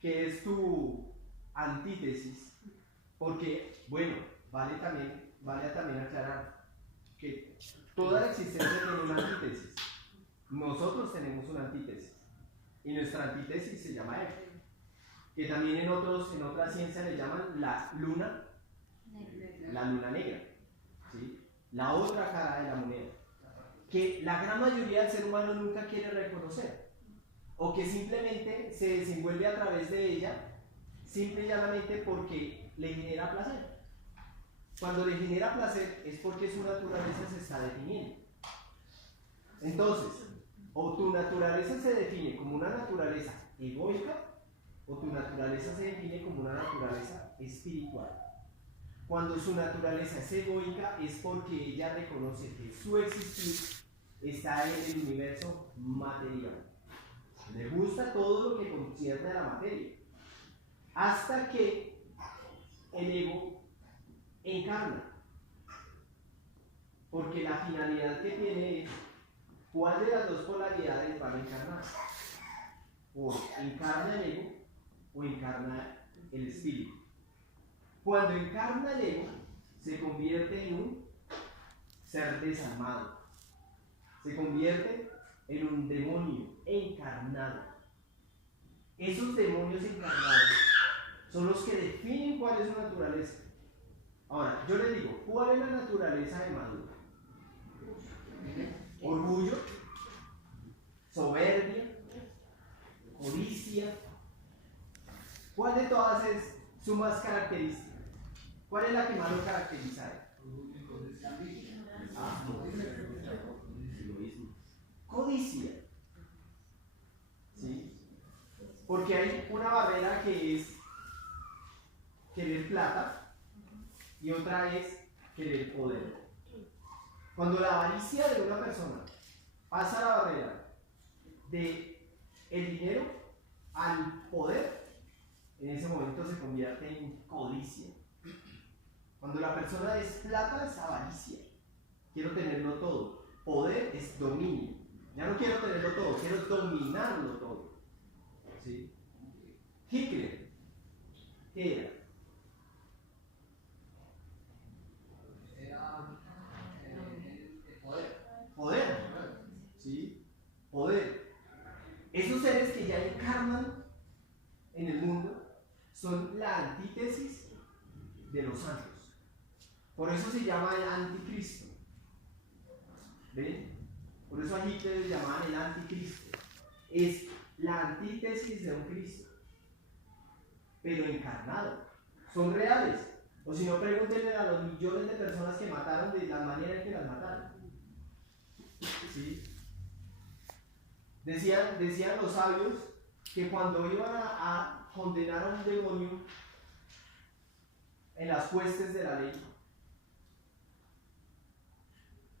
que es tu antítesis, porque, bueno, vale también aclarar que toda la existencia tiene una antítesis. Nosotros tenemos una antítesis, y nuestra antítesis se llama ego, que también en otras ciencias le llaman la luna negra, ¿sí?, la otra cara de la moneda, que la gran mayoría del ser humano nunca quiere reconocer, o que simplemente se desenvuelve a través de ella, simple y llanamente porque le genera placer. Cuando le genera placer es porque su naturaleza se está definiendo. Entonces, o tu naturaleza se define como una naturaleza egoica, o tu naturaleza se define como una naturaleza espiritual. Cuando su naturaleza es egoica es porque ella reconoce que su existir está en el universo material. Le gusta todo lo que concierne a la materia. Hasta que el ego encarna. Porque la finalidad que tiene es cuál de las dos polaridades van a encarnar. O encarna el ego o encarna el espíritu. Cuando encarna el ego, se convierte en un ser desalmado. se convierte en un demonio encarnado. Esos demonios encarnados son los que definen cuál es su naturaleza. Ahora, yo les digo, ¿cuál es la naturaleza de Maduro? Orgullo, soberbia, codicia. ¿Cuál de todas es su más característica? ¿Cuál es la que más lo caracteriza a él? Codicia. ¿Sí? Porque hay una barrera que es querer plata y otra es querer poder. Cuando la avaricia de una persona pasa la barrera de el dinero al poder, en ese momento se convierte en codicia. Cuando la persona es plata es avaricia. Quiero tenerlo todo. Poder es dominio. Ya no quiero tenerlo todo, quiero dominarlo todo. ¿Sí? Hitler, ¿qué era? Poder. ¿Sí? Poder. Esos seres que ya encarnan en el mundo son la antítesis de los santos. Por eso se llama el anticristo. ¿Ven? Por eso a Hitler le llamaban el anticristo. Es la antítesis de un Cristo, pero encarnado. Son reales. O si no, pregúntenle a los millones de personas que mataron de la manera en que las mataron. ¿Sí? Decían los sabios que cuando iban a condenar a un demonio en las huestes de la ley,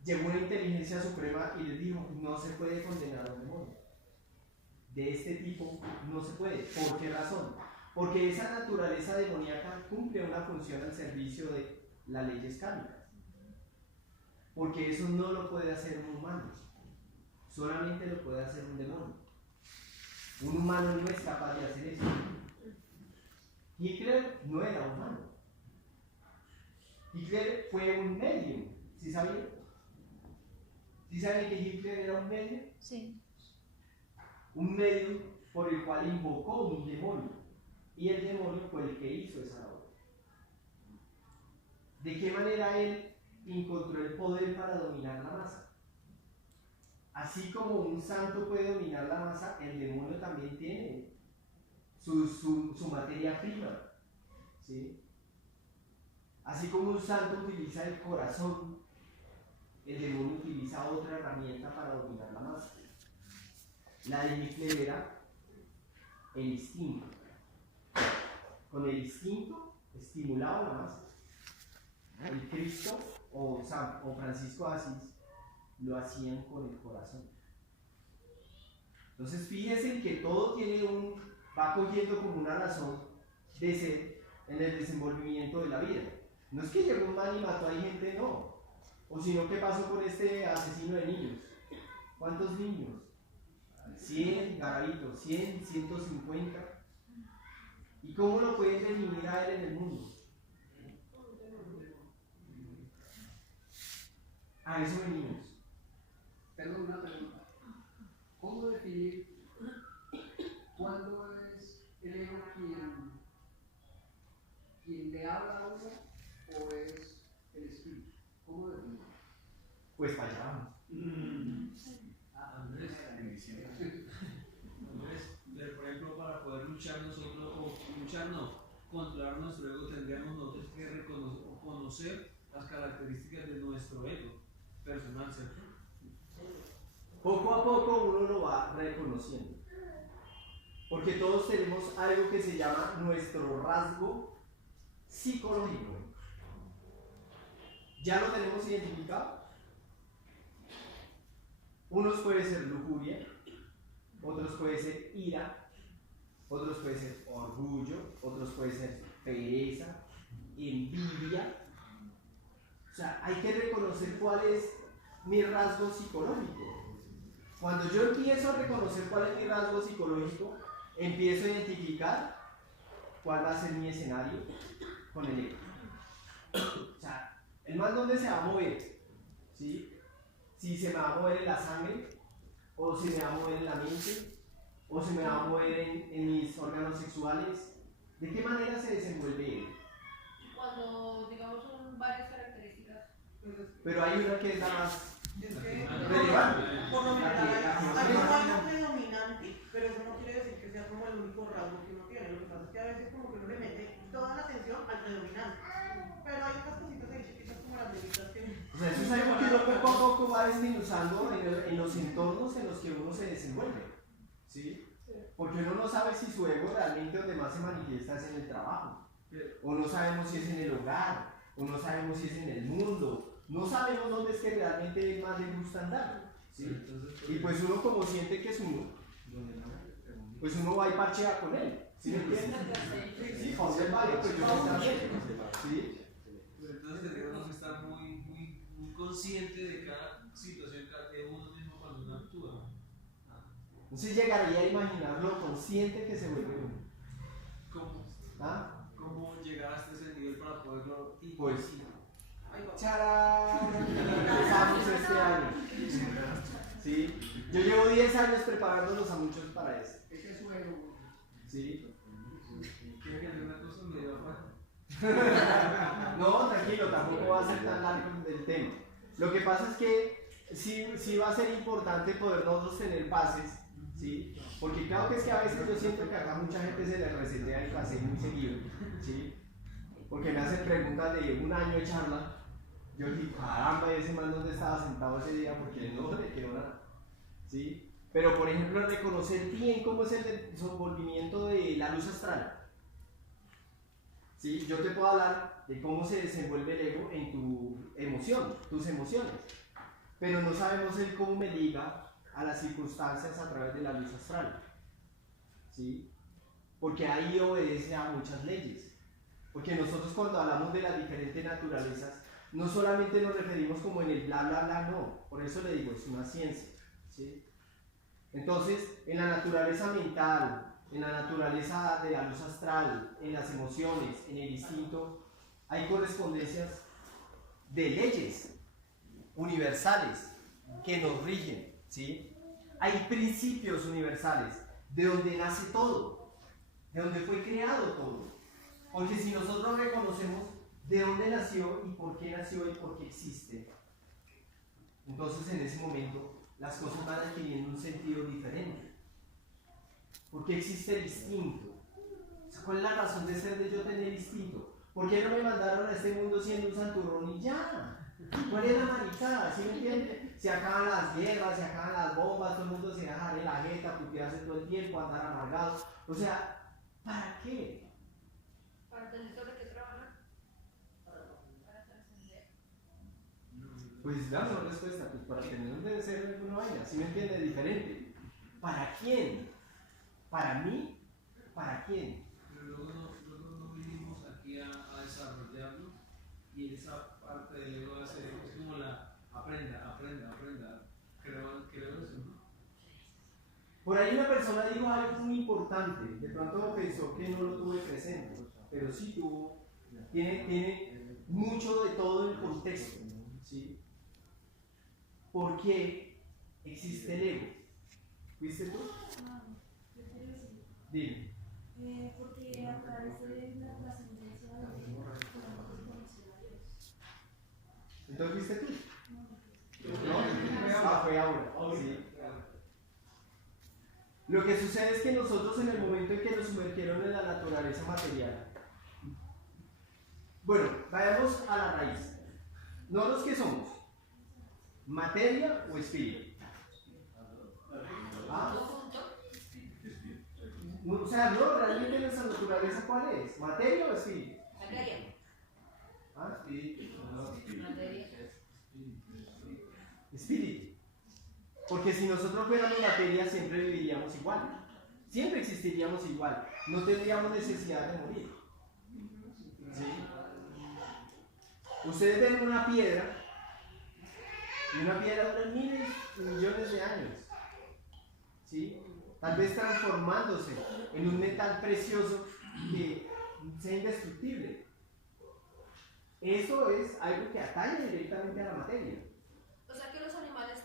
llegó una inteligencia suprema y les dijo: no se puede condenar a un demonio de este tipo, no se puede. ¿Por qué razón? Porque esa naturaleza demoníaca cumple una función al servicio de las leyes kármicas. Porque eso no lo puede hacer un humano, solamente lo puede hacer un demonio. Un humano no es capaz de hacer eso. Hitler no era humano. Hitler fue un medium, ¿sí sabían? ¿Sí saben que Hitler era un medium? Sí. Un medium por el cual invocó un demonio. Y el demonio fue el que hizo esa obra. ¿De qué manera él encontró el poder para dominar la masa? Así como un santo puede dominar la masa, el demonio también tiene su materia prima. ¿Sí? Así como un santo utiliza el corazón, el demonio utiliza otra herramienta para dominar la masa. La de Hitler era el instinto. Con el instinto estimulaba la masa. El Cristo o Francisco de Asís lo hacían con el corazón. Entonces fíjense que todo va cogiendo como una razón de ser en el desenvolvimiento de la vida. No es que llegó un man y mató a gente, no. O sino, ¿qué pasó con este asesino de niños? ¿Cuántos niños? 100, garabitos, 100, 150. ¿Y cómo lo pueden definir a él en el mundo? A eso venimos. Perdón, una pregunta. ¿Cómo definir cuándo es el ego quien le habla a uno o es el espíritu? ¿Cómo definirlo? Pues para allá vamos. Andrés, por ejemplo, para poder luchar nosotros, controlar nuestro ego, tendríamos nosotros que reconocer o conocer las características de nuestro ego personal, ¿cierto? Poco a poco uno lo va reconociendo. Porque todos tenemos algo que se llama nuestro rasgo psicológico. ¿Ya lo tenemos identificado? Unos puede ser lujuria, otros puede ser ira, otros puede ser orgullo, otros puede ser pereza, envidia. O sea, hay que reconocer cuál es mi rasgo psicológico. Cuando yo empiezo a reconocer cuál es mi rasgo psicológico, empiezo a identificar cuál va a ser mi escenario con el ego. O sea, el man dónde se va a mover, ¿sí? si se me va a mover en la sangre, o se me va a mover en la mente, o se me va a mover en mis órganos sexuales. ¿De qué manera se desenvuelve él? Cuando, digamos, son varias características. Pero hay una que es la más Es que, relevante. por lo La general, que- hay un algo predominante, pero eso no quiere decir que sea como el único rasgo que uno tiene. Lo que pasa es que a veces como que uno le mete toda la atención al predominante. Pero hay unas cositas ahí chiquitas como las deditas que... O sea, eso es algo que uno poco a poco va desmenuzando en los entornos en los que uno se desenvuelve. ¿Sí? Porque uno no sabe si su ego realmente donde más se manifiesta es en el trabajo. O no sabemos si es en el hogar, o no sabemos si es en el mundo. No sabemos dónde es que realmente más le gusta andar. ¿Sí? Y pues uno como siente que es uno, pues uno va y parchea con él. ¿Sí me entiendes? Sí, José vale, pues yo también. ¿Sí? Pero entonces tendríamos que estar muy consciente de cada situación que uno mismo cuando uno actúa. Entonces llegaría a imaginar lo consciente que se vuelve uno. ¿Cómo llegar hasta ese nivel para poderlo Pues, Ahí va. ¡charán! Empezamos este año. ¿Sí? Yo llevo 10 años preparándonos a muchos para eso. Ese es su ego. ¿Sí? ¿Quiere que haga una cosa medio aparte? No, tranquilo, tampoco va a ser tan largo el tema. Lo que pasa es que sí va a ser importante poder nosotros tener bases, ¿sí? Porque claro que es que a veces yo siento que acá mucha gente se le resetea el pase muy seguido, ¿sí? Porque me hacen preguntas de un año de charla. Yo dije, caramba, ese man dónde estaba sentado ese día porque no le quedó nada, ¿sí? Pero por ejemplo, reconocer bien cómo es el desenvolvimiento de la luz astral. ¿Sí? Yo te puedo hablar de cómo se desenvuelve el ego en tu emoción, tus emociones, pero no sabemos el cómo me liga a las circunstancias a través de la luz astral, ¿sí? Porque ahí obedece a muchas leyes, porque nosotros cuando hablamos de las diferentes naturalezas, no solamente nos referimos como en el bla bla bla, no, por eso le digo, es una ciencia, ¿sí? Entonces, en la naturaleza mental, en la naturaleza de la luz astral, en las emociones, en el instinto, hay correspondencias de leyes universales que nos rigen, ¿sí? Hay principios universales de donde nace todo, de donde fue creado todo. Porque si nosotros reconocemos de dónde nació y por qué existe, entonces en ese momento las cosas van adquiriendo un sentido diferente. ¿Por qué existe el instinto? ¿Cuál es la razón de ser de yo tener instinto? ¿Por qué no me mandaron a este mundo siendo un santurrón y ya? ¿Cuál es la maricada? ¿Sí me entiende? Se acaban las guerras, se acaban las bombas, todo el mundo se deja de la jeta, putearse todo el tiempo, andar amargados. O sea, ¿para qué? Para tener sobre qué trabajar. Para trascender. Pues dame una respuesta, pues para tener un debe ser alguna vaina, ¿sí me entiende? Diferente. ¿Para quién? ¿Para mí? ¿Para quién? Pero luego no vinimos aquí a desarrollarlo y esa parte del ego es como la aprenda. Creo eso, ¿no? Por ahí una persona dijo algo muy importante, de pronto pensó que no lo tuve presente, pero sí tuvo, tiene mucho de todo el contexto, ¿sí? ¿Por qué existe el ego? ¿Viste tú? Yo quiero decir, Dime. porque a través de la trascendencia de podemos conocer a Dios. ¿Entonces viste tú? ¿No? Ah, fue ahora. Sí. Lo que sucede es que nosotros en el momento en que nos sumergieron en la naturaleza material, bueno, vayamos a la raíz. ¿Nosotros qué somos? ¿Materia o espíritu? ¿Ah? O sea, no, realmente nuestra naturaleza ¿cuál es? ¿Materia o espíritu? Materia. ¿Ah? Espíritu. Materia. Espíritu. Porque si nosotros fuéramos materia siempre viviríamos igual. Siempre existiríamos igual. No tendríamos necesidad de morir. ¿Sí? Ustedes ven una piedra y una piedra dura miles y millones de años. ¿Sí? Tal vez transformándose en un metal precioso que sea indestructible. Eso es algo que atañe directamente a la materia. O sea que los animales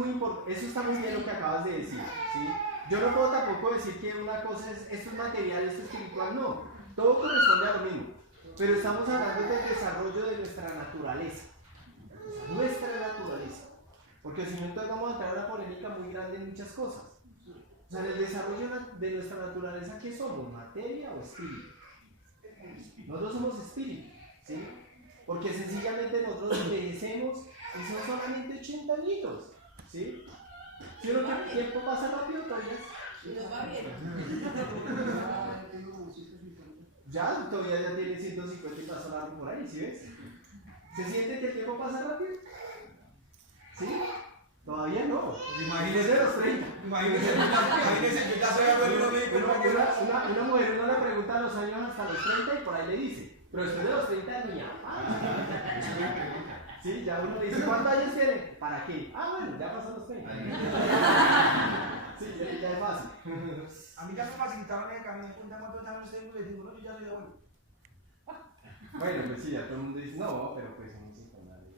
muy importante, eso está muy bien lo que acabas de decir, ¿sí? Yo no puedo tampoco decir que una cosa es, esto es material, esto es espiritual, no. Todo corresponde a lo mismo. Pero estamos hablando del desarrollo de nuestra naturaleza. Nuestra naturaleza. Porque si no, entonces vamos a entrar a una polémica muy grande en muchas cosas. O sea, en el desarrollo de nuestra naturaleza, ¿qué somos? ¿Materia o espíritu? Nosotros somos espíritu, ¿sí? Porque sencillamente nosotros envejecemos y son solamente 80 añitos, ¿sí? Si uno que el tiempo pasa rápido, todavía Nos va bien. todavía ya tiene 150 y pasó largo por ahí, ¿sí ves? ¿Se siente que el tiempo pasa rápido? ¿Sí? Todavía no. Imagínese los 30. Imagínese, yo ya soy abuelo y Una mujer no le pregunta los años hasta los 30 y por ahí le dice, pero después de los 30 ni sí, ya uno le dice, ¿cuántos años tiene? ¿Para qué? Bueno, ya pasó los 30. Sí, ya es fácil. A mí ya me facilitaron el camino, cuántos años tengo y les digo, no, yo ya soy abuelo. Bueno, pues sí, ya todo el mundo dice, no, pero pues son 50 años.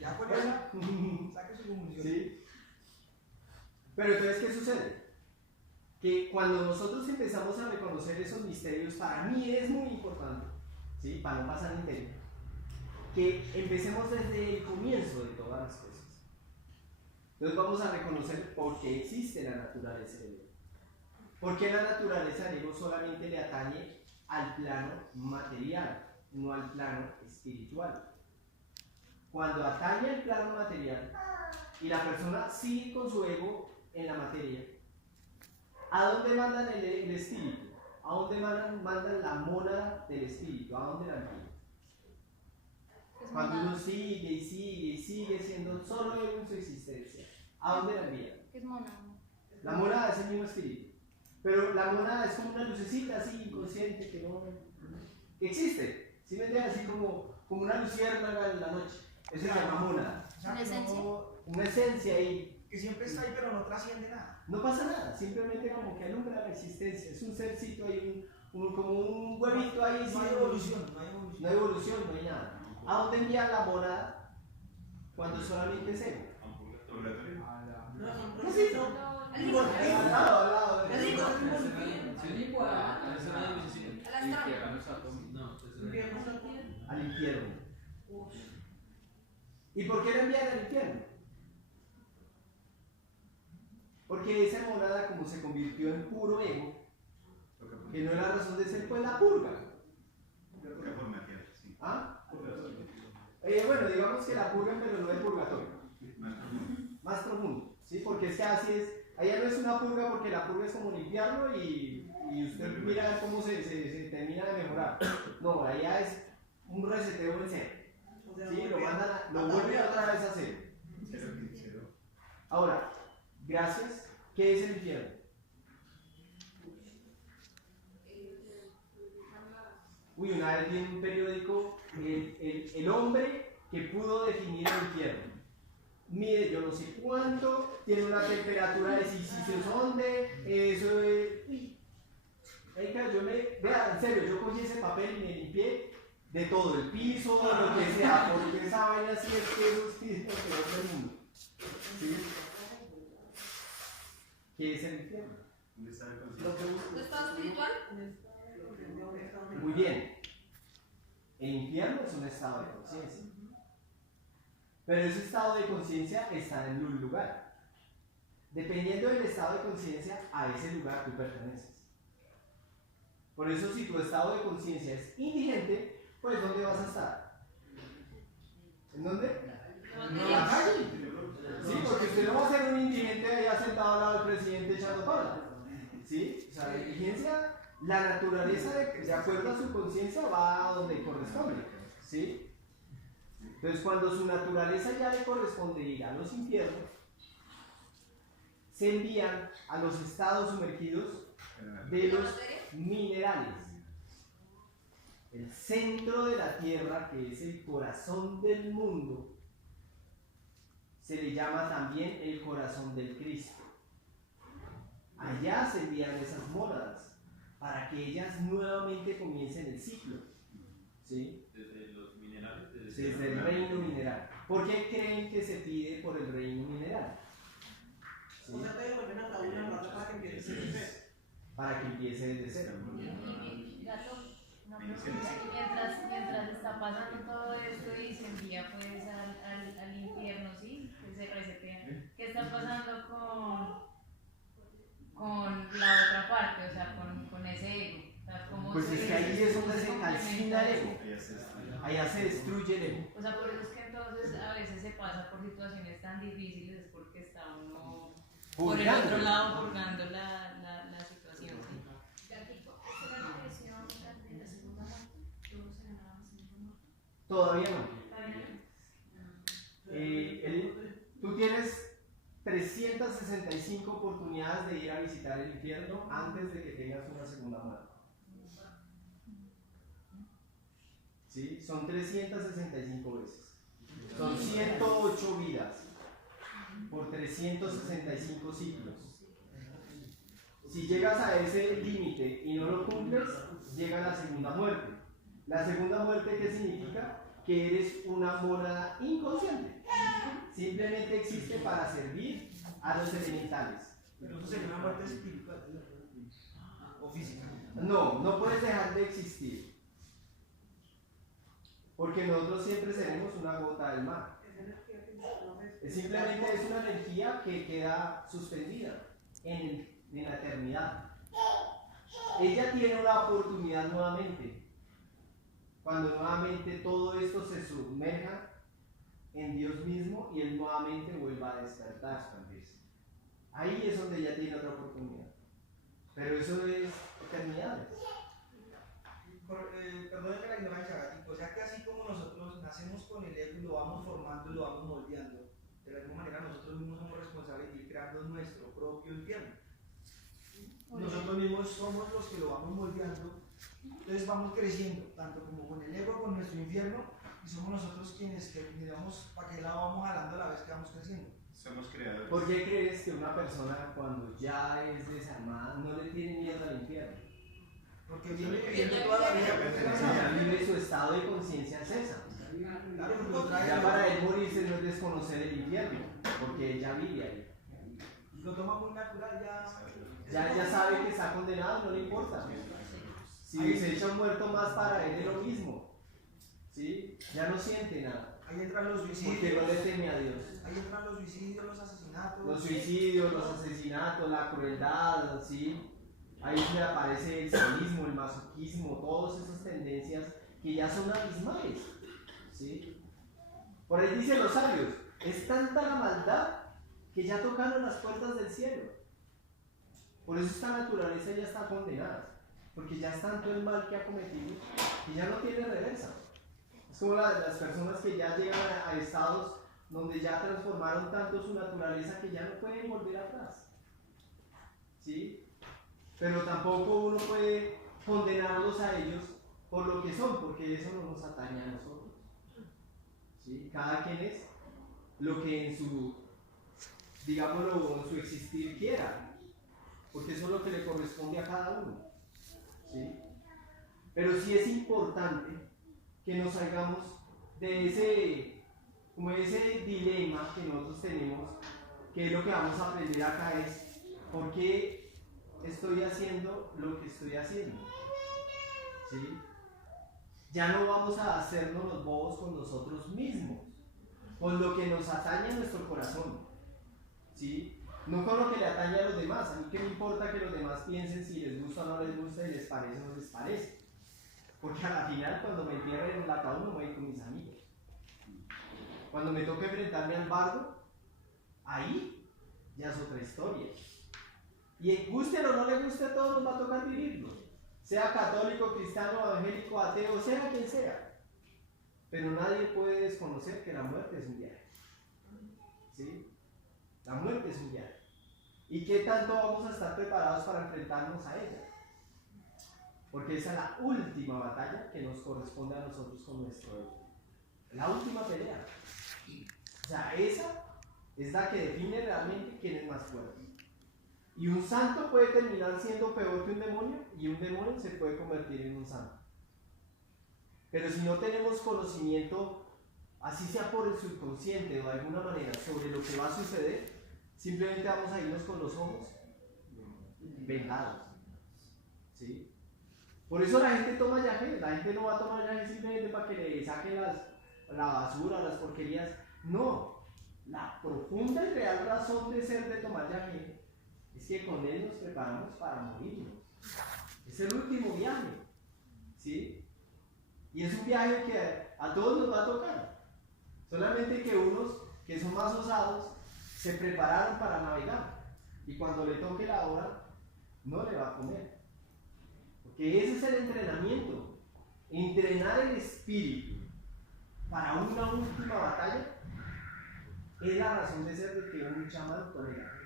Ya con esa, saque su conclusión. Sí. Pero entonces, ¿qué sucede? Que cuando nosotros empezamos a reconocer esos misterios, para mí es muy importante, ¿sí? Para no pasar entero, que empecemos desde el comienzo de todas las cosas. Entonces vamos a reconocer por qué existe la naturaleza del ego. Porque la naturaleza del ego solamente le atañe al plano material, no al plano espiritual. Cuando atañe al plano material y la persona sigue con su ego en la materia, ¿a dónde mandan el espíritu? ¿A dónde mandan la mónada del espíritu? ¿A dónde la envían? Cuando uno sigue y sigue y sigue siendo solo ego en su existencia, ¿a dónde la envían? ¿Qué es mónada? La mónada es el mismo espíritu. Pero la mónada es como una lucecita así inconsciente que no que existe. ¿Sí me entiendes? Así como una luciérnaga en la noche. Eso se llama mónada. ¿Una esencia? Una esencia ahí. Que siempre está ahí, pero no trasciende nada. No pasa nada, simplemente como que alumbra la existencia. Es un sercito ahí, como un huevito ahí. No hay evolución, no hay evolución. No hay evolución, no hay nada. ¿A dónde envía la mónada cuando solamente es ego? No, ¿Qué es eso? al lado. Al lado. Al infierno. ¿Y por qué la envían al infierno? Porque esa monada, como se convirtió en puro ego, que no es la razón de ser, pues la purga. ¿Ah? Bueno, digamos que la purga, pero no el purgatorio. Más profundo, ¿sí? Porque es que así es. Allá no es una purga porque la purga es como limpiarlo y usted mira cómo se termina de mejorar. No, allá es un reseteo en cero. ¿Sí? Lo vuelve otra vez a cero. Ahora, gracias. ¿Qué es el infierno? Una vez vi en un periódico el hombre que pudo definir el infierno. Mide yo no sé cuánto, tiene una temperatura de si dónde, eso es. Vea, en serio, yo cogí ese papel y me limpié de todo, el piso, lo que sea, porque esa vaina sí es que eso es lo peor del mundo. ¿Sí? ¿Qué es el infierno? ¿Dónde está el ¿No estado espiritual? Muy bien. El infierno es un estado de conciencia. Pero ese estado de conciencia está en un lugar. Dependiendo del estado de conciencia, a ese lugar tú perteneces. Por eso, si tu estado de conciencia es indigente, pues ¿dónde vas a estar? ¿En dónde? En la calle. Sí, porque usted no va a ser un indigente allá sentado al lado del presidente echando pala. ¿Sí? O sea, la indigencia, la naturaleza de acuerdo a su conciencia va a donde corresponde. ¿Sí? Entonces, cuando su naturaleza ya le corresponde ir a los infiernos, se envían a los estados sumergidos de los minerales. El centro de la tierra, que es el corazón del mundo, se le llama también el corazón del Cristo. Allá se envían esas mónadas para que ellas nuevamente comiencen el ciclo. ¿Sí? Desde los minerales. Desde el reino mineral. ¿Por qué creen que se pide por el reino mineral? O sea, te devuelven a cada una plata para que empieces desde cero. Para que empiece desde cero. Gato, una pregunta. Y mientras está pasando todo esto y se envía pues al infierno, ¿sí? Que se resetea. ¿Qué está pasando con la otra parte? O sea, con ese ego. O sea, ¿cómo Pues es que ahí es donde se calcina el ego. complementa Allá se destruye el ego. O sea, por eso es que entonces a veces se pasa por situaciones tan difíciles porque está uno por el otro lado purgando la situación. ¿Sí? Gatico, ¿esa era la versión de la segunda parte? Todos se ganaban la segunda parte. Todavía no. ¿Está bien? Tú tienes 365 oportunidades de ir a visitar el infierno antes de que tengas una segunda muerte. ¿Sí? Son 365 veces. Son 108 vidas por 365 ciclos. Si llegas a ese límite y no lo cumples, llega la segunda muerte. La segunda muerte, ¿qué significa? Que eres una mora inconsciente. Simplemente existe para servir a los elementales. Pero eso sería una muerte espiritual o física. No, no puedes dejar de existir. Porque nosotros siempre seremos una gota del mar. Simplemente es una energía que queda suspendida en la eternidad. Ella tiene una oportunidad nuevamente. Cuando nuevamente todo esto se sumerja en Dios mismo y Él nuevamente vuelva a despertar, expandirse. Ahí es donde ella tiene otra oportunidad. Pero eso es eternidades. Perdónenme la ignorancia, Gatico. O sea que así como nosotros nacemos con el ego y lo vamos formando y lo vamos moldeando, de la misma manera nosotros mismos somos responsables de ir creando nuestro propio infierno. Nosotros mismos somos los que lo vamos moldeando. Entonces vamos creciendo, tanto como con el ego, con nuestro infierno, y somos nosotros quienes digamos para qué lado vamos jalando a la vez que vamos creciendo. Somos creadores. ¿Por qué crees que una persona cuando ya es desarmada no le tiene miedo al infierno? Porque viene viviendo toda la vida. Ya vive su estado de conciencia es esa. Claro, porque lo trae. Ya para él morirse no es desconocer el infierno, porque él ya vive ahí. Lo toma muy natural, Ya sabe que está condenado, no le importa. Si se echa un muerto más para él es lo mismo. ¿Sí? Ya no siente nada. Ahí entran los suicidios. Porque no le teme a Dios. Ahí entran los suicidios, los asesinatos. Los suicidios, los asesinatos, la crueldad, ¿sí? Ahí se aparece el sadismo, el masoquismo, todas esas tendencias que ya son abismales, ¿sí? Por ahí dicen los sabios, es tanta la maldad que ya tocaron las puertas del cielo. Por eso esta naturaleza ya está condenada, porque ya es tanto el mal que ha cometido que ya no tiene reversa. Es como las personas que ya llegan a estados donde ya transformaron tanto su naturaleza que ya no pueden volver atrás, ¿sí? Pero tampoco uno puede condenarlos a ellos por lo que son, porque eso no nos atañe a nosotros, ¿sí? Cada quien es lo que en su, digámoslo, en su existir quiera, porque eso es lo que le corresponde a cada uno, ¿sí? Pero sí es importante que nos salgamos de ese dilema que nosotros tenemos, que lo que vamos a aprender acá es por qué estoy haciendo lo que estoy haciendo, ¿sí? Ya no vamos a hacernos los bobos con nosotros mismos, con lo que nos atañe a nuestro corazón, ¿sí? No con lo que le atañe a los demás. A mí qué me importa que los demás piensen si les gusta o no les gusta, y les parece o no les parece, porque a la final cuando me entierren en el ataúd no voy a ir con mis amigos. Cuando me toque enfrentarme al bardo, ahí ya es otra historia. Y guste o no le guste, a todos nos va a tocar vivirlo. Sea católico, cristiano, evangélico, ateo, sea quien sea. Pero nadie puede desconocer que la muerte es un viaje. ¿Sí? La muerte es un viaje. ¿Y qué tanto vamos a estar preparados para enfrentarnos a ella? Porque esa es la última batalla que nos corresponde a nosotros con nuestro ego. La última pelea. O sea, esa es la que define realmente quién es más fuerte. Y un santo puede terminar siendo peor que un demonio, y un demonio se puede convertir en un santo. Pero si no tenemos conocimiento, así sea por el subconsciente o de alguna manera, sobre lo que va a suceder, simplemente vamos a irnos con los ojos vendados. ¿Sí? Por eso la gente toma yaje, la gente no va a tomar yaje simplemente para que le saquen la basura, las porquerías. No, la profunda y real razón de ser de tomar yaje es que con él nos preparamos para morirnos. Es el último viaje. ¿Sí? Y es un viaje que a todos nos va a tocar. Solamente que unos que son más osados se prepararon para navegar. Y cuando le toque la hora, no le va a comer. Porque ese es el entrenamiento. Entrenar el espíritu para una última batalla es la razón de ser de que un chamán tome yaje,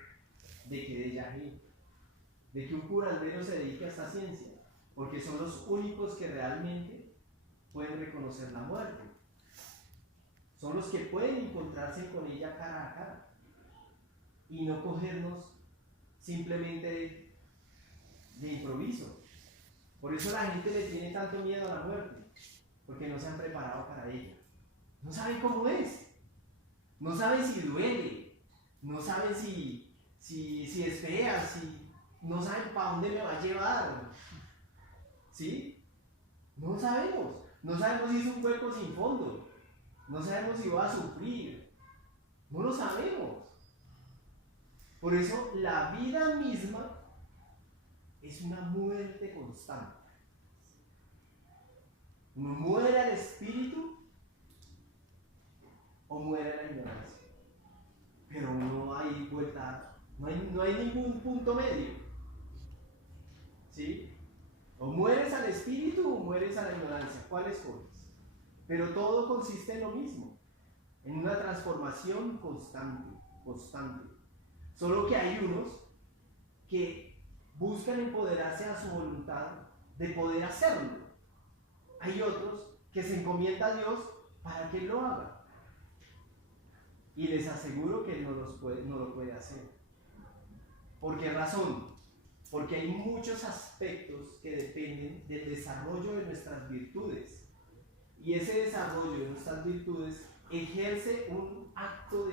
de que dé yaje, de que un curandero se dedique a esta ciencia. Porque son los únicos que realmente pueden reconocer la muerte. Son los que pueden encontrarse con ella cara a cara y no cogernos simplemente de improviso. Por eso la gente le tiene tanto miedo a la muerte, porque no se han preparado para ella. No saben cómo es, no saben si duele, no saben si es fea, no saben para dónde me va a llevar. ¿Sí? No sabemos. No sabemos si es un hueco sin fondo. No sabemos si va a sufrir. No lo sabemos. Por eso la vida misma es una muerte constante. Uno muere al espíritu o muere a la ignorancia. Pero no hay vuelta, no hay ningún punto medio. ¿Sí? O mueres al espíritu o mueres a la ignorancia. ¿Cuál escoges? Pero todo consiste en lo mismo, en una transformación constante. Solo que hay unos que buscan empoderarse a su voluntad de poder hacerlo. Hay otros que se encomiendan a Dios para que Él lo haga. Y les aseguro que Él no lo puede hacer. ¿Por qué razón? Porque hay muchos aspectos que dependen del desarrollo de nuestras virtudes. Y ese desarrollo de nuestras virtudes ejerce un acto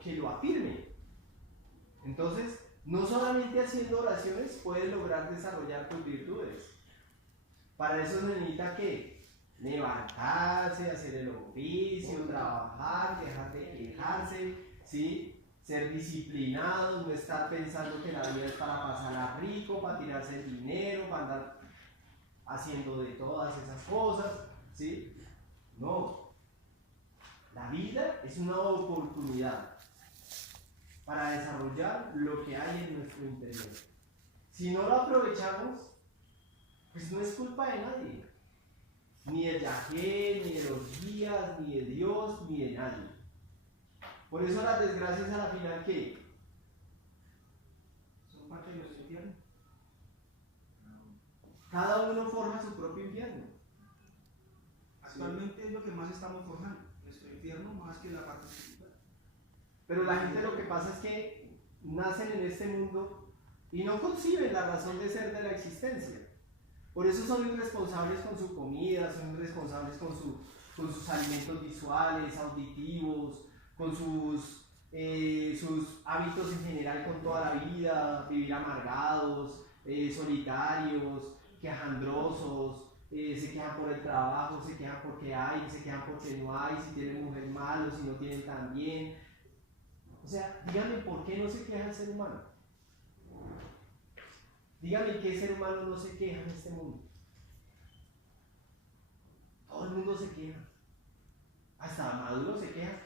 que lo afirme. Entonces, no solamente haciendo oraciones puedes lograr desarrollar tus virtudes. Para eso se necesita que levantarse, hacer el oficio, trabajar, dejar de quejarse, ¿sí? Ser disciplinados, no estar pensando que la vida es para pasarla rico, para tirarse el dinero, para andar haciendo de todas esas cosas, ¿sí? No. La vida es una oportunidad para desarrollar lo que hay en nuestro interior. Si no lo aprovechamos, pues no es culpa de nadie. Ni del yagé, ni de los guías, ni de Dios, ni de nadie. Por eso las desgracias a la final, ¿qué? Son parte de nuestro infierno. Cada uno forja su propio infierno. Actualmente es lo que más estamos forjando, nuestro infierno más que la parte espiritual. Pero la gente lo que pasa es que nacen en este mundo y no conciben la razón de ser de la existencia. Por eso son irresponsables con su comida, son irresponsables con sus alimentos visuales, auditivos, con sus hábitos en general con toda la vida, vivir amargados, solitarios, quejandrosos, se quejan por el trabajo, se quejan porque hay, se quejan porque no hay, si tienen mujer malo, si no tienen tan bien. O sea, díganme por qué no se queja el ser humano. Díganme qué ser humano no se queja en este mundo. Todo el mundo se queja. Hasta Maduro se queja.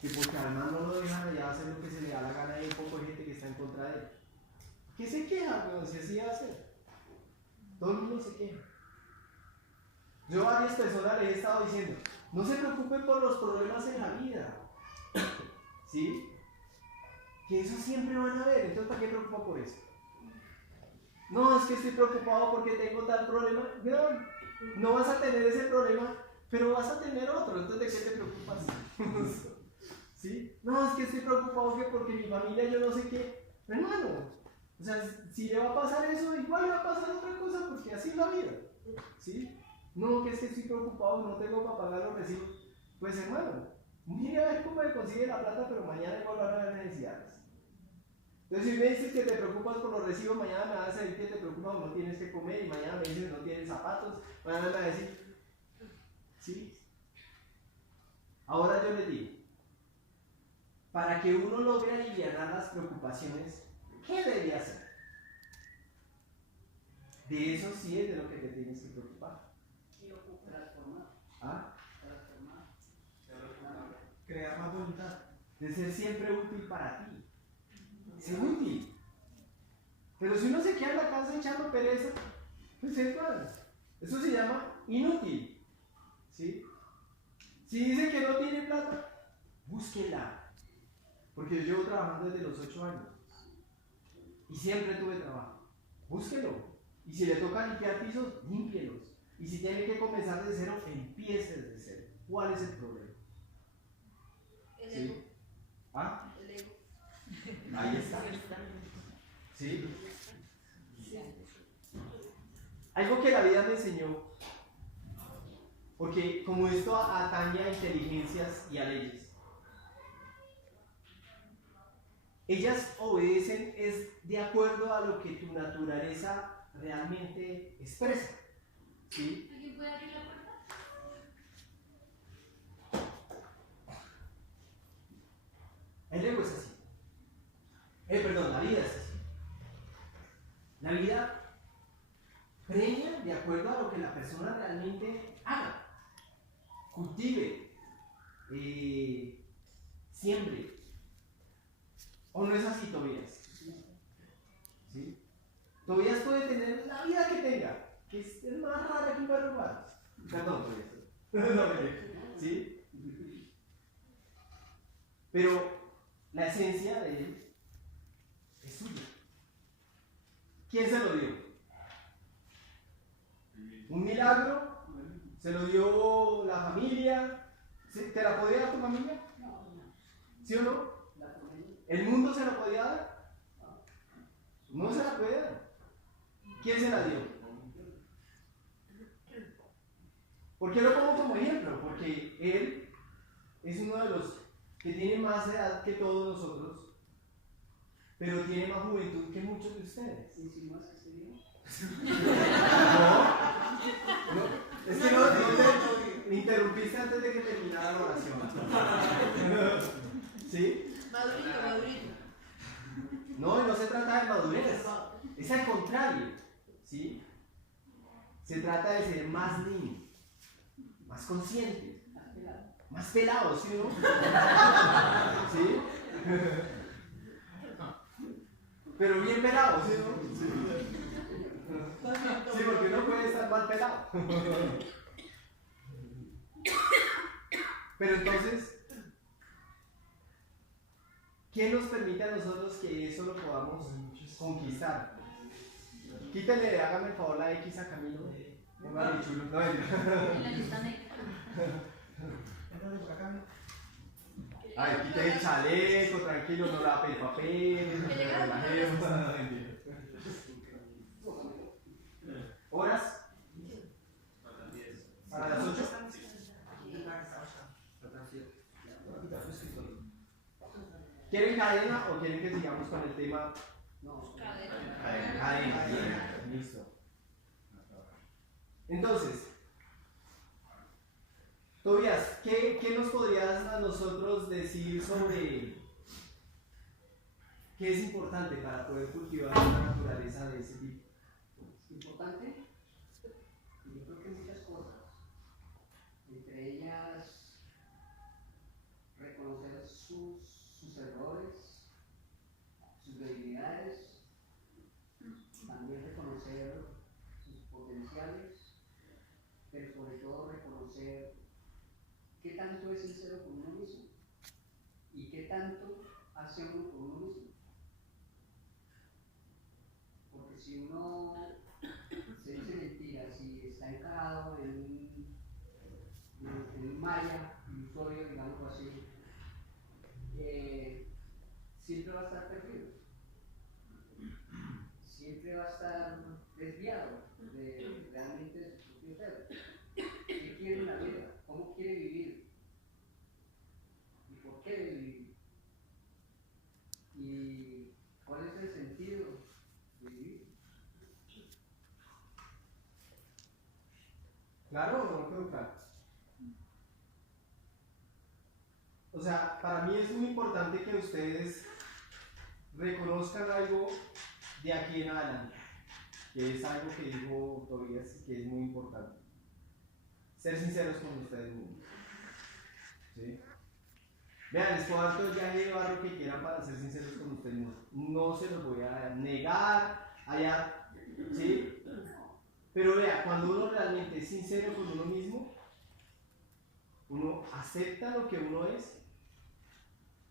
Que porque además no lo dejan allá hacer lo que se le da la gana y hay un poco de gente que está en contra de él. ¿Qué se queja? Pero si así va a ser. Todo el mundo se queja. Yo a varias personas les he estado diciendo, no se preocupen por los problemas en la vida. ¿Sí? Que eso siempre van a haber. Entonces, ¿para qué preocupa por eso? No, es que estoy preocupado porque tengo tal problema. No vas a tener ese problema, pero vas a tener otro. Entonces, ¿de qué te preocupas? ¿Sí? No, es que estoy preocupado que porque mi familia yo no sé qué. Hermano, o sea, si le va a pasar eso, igual le va a pasar otra cosa porque así es la vida. ¿Sí? No, que es que estoy preocupado, no tengo para pagar los recibos. Pues hermano, mire a ver cómo me consigue la plata, pero mañana igual van a haber necesidades. Entonces, si me dices que te preocupas por los recibos, mañana me vas a decir que te preocupas o no tienes que comer, y mañana me dices que no tienes zapatos, mañana me vas a decir, ¿sí? Ahora yo les digo, para que uno logre aliviar las preocupaciones, ¿qué debe hacer? De eso sí es de lo que te tienes que preocupar. Transformar. ¿Ah? Transformar. Crear más voluntad. De ser siempre útil para ti. Ser útil. Pero si uno se queda en la casa echando pereza, pues es mal. Eso se llama inútil. ¿Sí? Si dice que no tiene plata, búsquela. Porque yo llevo trabajando desde los 8 años. Y siempre tuve trabajo. Búsquelo. Y si le toca limpiar pisos, límpielos. Y si tiene que comenzar de cero, empiece desde cero. ¿Cuál es el problema? El ¿Sí? ego. ¿Ah? El ego. Ahí está. ¿Sí? Algo que la vida me enseñó, porque como esto atañe a inteligencias y a leyes, ellas obedecen es de acuerdo a lo que tu naturaleza realmente expresa. ¿Sí? ¿Alguien puede abrir la puerta? El ego es así. Perdón, la vida es así. La vida premia de acuerdo a lo que la persona realmente haga, cultive, siembre. ¿O no es así, Tobías? ¿Sí? Tobías puede tener la vida que tenga, que es más rara que un perro humano. Perdón, Tobías. ¿Sí? Pero la esencia de él es suya. ¿Quién se lo dio? ¿Un milagro? ¿Se lo dio la familia? ¿Te la podía dar tu familia? ¿Sí o no? ¿El mundo se la podía dar? No se la puede dar. ¿Quién se la dio? ¿Por qué lo pongo como ejemplo? Porque él es uno de los que tiene más edad que todos nosotros, pero tiene más juventud que muchos de ustedes. ¿Insinúas que se dio? No, es que no me interrumpiste antes de que terminara la oración. ¿Sí? Madurito, madurito. No, no se trata de madurez, es al contrario. ¿Sí? Se trata de ser más niños, más conscientes, más pelados, ¿sí o no? ¿Sí? Pero bien pelados, ¿sí o no? Sí, porque uno puede estar mal pelado. Pero entonces, ¿quién nos permite a nosotros que eso lo podamos conquistar? Quítale, hágame el favor la X a Camilo. Póngale chulo. No, En la lista negra. ay, quite el chaleco, tranquilo, no la el papel, relajemos. ¿Horas? ¿Para las 8? ¿Quieren cadena o quieren que sigamos con el tema? No. Cadena, bien, listo. Entonces, Tobías, ¿qué nos podrías a nosotros decir sobre qué es importante para poder cultivar una naturaleza de ese tipo? Importante, yo creo que muchas cosas, entre ellas reconocer sus errores, sus debilidades, también reconocer sus potenciales, pero sobre todo reconocer qué tanto es sincero con uno mismo y qué tanto hace uno por uno mismo. Porque si uno se dice mentiras, si está encarado en un malla ilusorio, digamos así, siempre va a estar perdido, siempre va a estar desviado realmente de su propio ser. ¿Qué quiere en la vida? ¿Cómo quiere vivir? ¿Claro o no quedó claro? O sea, para mí es muy importante que ustedes reconozcan algo de aquí en adelante, que es algo que dijo Tobías que es muy importante. Ser sinceros con ustedes mismos. ¿Sí? Vean, les puedo dar todo el viaje de barro que quieran para ser sinceros con ustedes mismos. No se los voy a negar, allá, ¿sí? Pero vea, cuando uno realmente es sincero con uno mismo, uno acepta lo que uno es,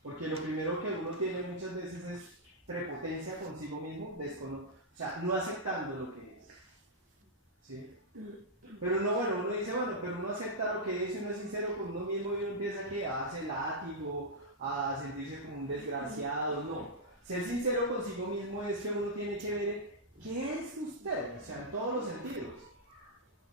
porque lo primero que uno tiene muchas veces es prepotencia consigo mismo, o sea, no aceptando lo que es. ¿Sí? Pero no, bueno, uno dice, bueno, pero uno acepta lo que es y uno es sincero con uno mismo y uno empieza a darse látigo, a sentirse como un desgraciado, no. Ser sincero consigo mismo es que uno tiene que ver qué es usted, o sea, en todos los sentidos.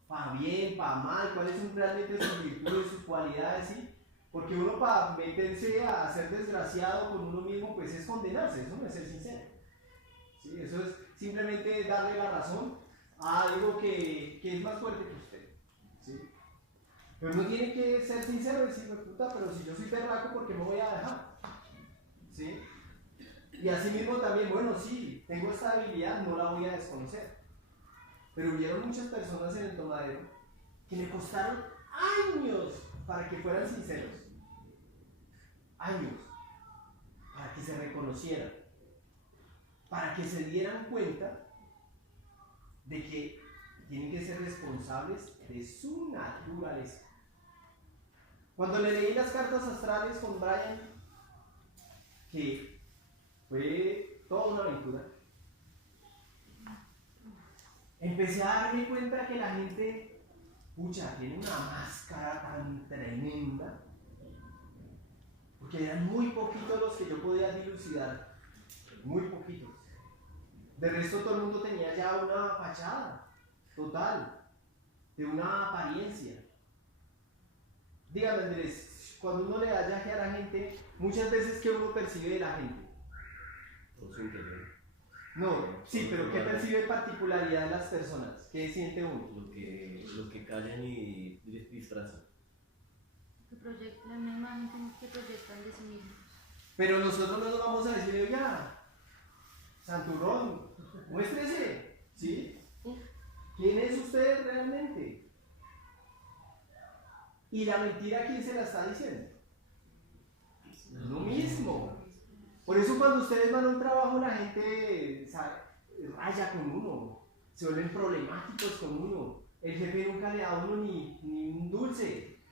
Para bien, para mal, cuáles son realmente sus virtudes, sus cualidades, ¿sí? Porque uno para meterse a ser desgraciado con uno mismo, pues es condenarse, eso no es ser sincero. ¿Sí? Eso es simplemente darle la razón a algo que es más fuerte que usted. ¿Sí? Pero uno tiene que ser sincero y decir, puta, pero si yo soy berraco, ¿por qué me voy a dejar? ¿Sí? Y así mismo también, bueno, sí, tengo esta habilidad, no la voy a desconocer. Pero hubieron muchas personas en el tomadero que me costaron años para que fueran sinceros. Años. Para que se reconocieran. Para que se dieran cuenta de que tienen que ser responsables de su naturaleza. Cuando le leí las cartas astrales con Brian, que fue toda una aventura, empecé a darme cuenta que la gente, pucha, tiene una máscara tan tremenda, porque eran muy poquitos los que yo podía dilucidar, muy poquitos. De resto todo el mundo tenía ya una fachada total, de una apariencia. Dígame, Andrés, cuando uno le da viaje a la gente, muchas veces ¿qué uno percibe de la gente? Todo su interior. No, sí, pero ¿qué percibe particularidad de las personas? ¿Qué siente uno? Lo que callan y disfrazan. Que proyectan una imagen que proyectan de sí mismos. Pero nosotros no nos vamos a decir, oiga, Santurrón, muéstrese, ¿sí? ¿Quién es usted realmente? Y la mentira, ¿quién se la está diciendo? Lo mismo. Por eso cuando ustedes van a un trabajo la gente raya con uno, se vuelven problemáticos con uno. El jefe nunca le da a uno ni un dulce.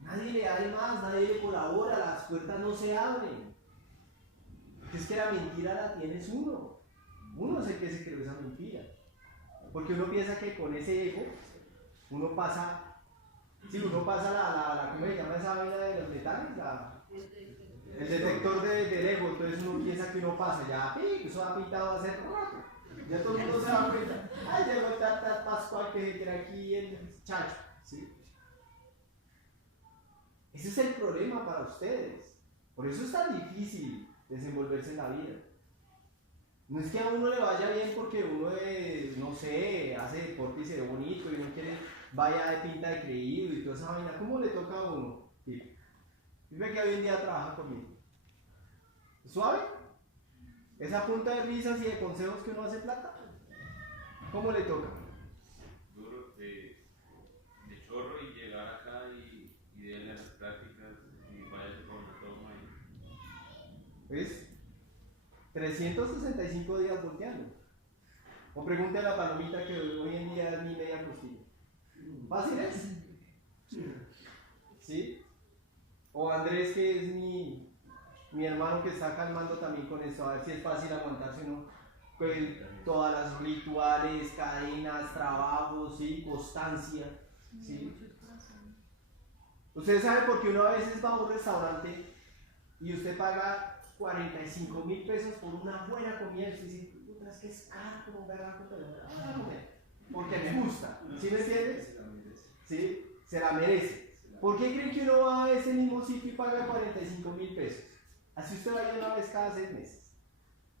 Nadie le da de más, nadie le colabora, las puertas no se abren. Porque es que la mentira la tienes uno. Uno es el que se creó esa mentira. Porque uno piensa que con ese ego uno pasa, uno pasa ¿cómo se llama esa vaina de los metales? El detector del ego, entonces uno piensa que uno pasa, ya, eso ha pintado hace rato. Ya todo el mundo se da cuenta. Ay, llegó Tata Pascual que era aquí el chacho. ¿Sí? Ese es el problema para ustedes. Por eso es tan difícil desenvolverse en la vida. No es que a uno le vaya bien porque uno es, no sé, hace deporte y se ve bonito y no quiere, vaya de pinta de creído y toda esa vaina. ¿Cómo le toca a uno? Sí. Dime que hoy en día trabaja conmigo. ¿Suave? Esa punta de risas y de consejos que uno hace plata. ¿Cómo le toca? Duro de chorro y llegar acá y darle a las prácticas y vaya con una toma. ¿Ves? 365 días volteando. O pregunte a la palomita que hoy en día es mi media costilla. ¿Fácil es? ¿Sí? O Andrés, que es mi hermano que está calmando también con esto, a ver si es fácil aguantarse, ¿no? Pues, todas las rituales, cadenas, trabajos, ¿sí? Constancia, ¿sí? Ustedes saben por qué uno a veces va a un restaurante y usted paga 45.000 pesos por una buena comida y usted dice, puta, es que es caro como un garraco, pero voy a comer, porque me gusta, ¿sí me entiendes? ¿Sí? Se la merece. ¿Por qué creen que uno va a ese mismo sitio y paga 45.000 pesos? Así usted vaya una vez cada 6 meses.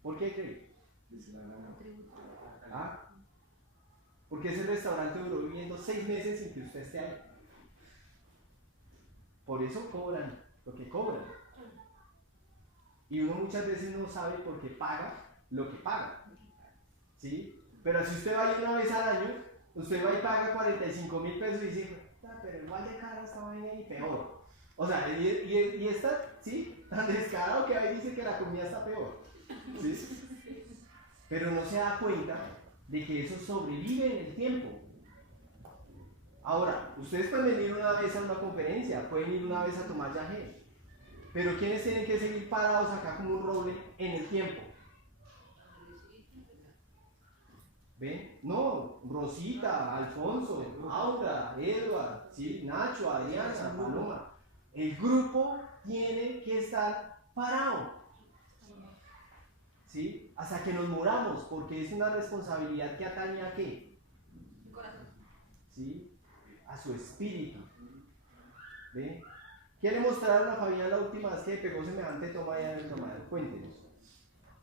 ¿Por qué creen? ¿Ah? Porque ese restaurante duró viviendo 6 meses sin que usted esté ahí. Por eso cobran lo que cobran. Y uno muchas veces no sabe por qué paga lo que paga. ¿Sí? Pero si usted va ahí una vez al año, usted va y paga 45.000 pesos y dice, pero igual de cara esta vaina y peor. O sea, y esta, ¿sí? Tan descarado que ahí dice que la comida está peor. ¿Sí? Pero no se da cuenta de que eso sobrevive en el tiempo. Ahora, ustedes pueden venir una vez a una conferencia, pueden ir una vez a tomar yagé, pero ¿quiénes tienen que seguir parados acá como un roble en el tiempo? ¿Ven? No, Rosita, Alfonso, Aura, Edward, ¿sí? Nacho, Adriana, Paloma. El grupo tiene que estar parado. ¿Sí? Hasta que nos moramos, porque es una responsabilidad que atañe a qué? ¿Sí? A su espíritu. ¿Ven? ¿Qué le mostraron a Fabián la última vez que pegó semejante toma allá en el tomadero? Cuéntenos.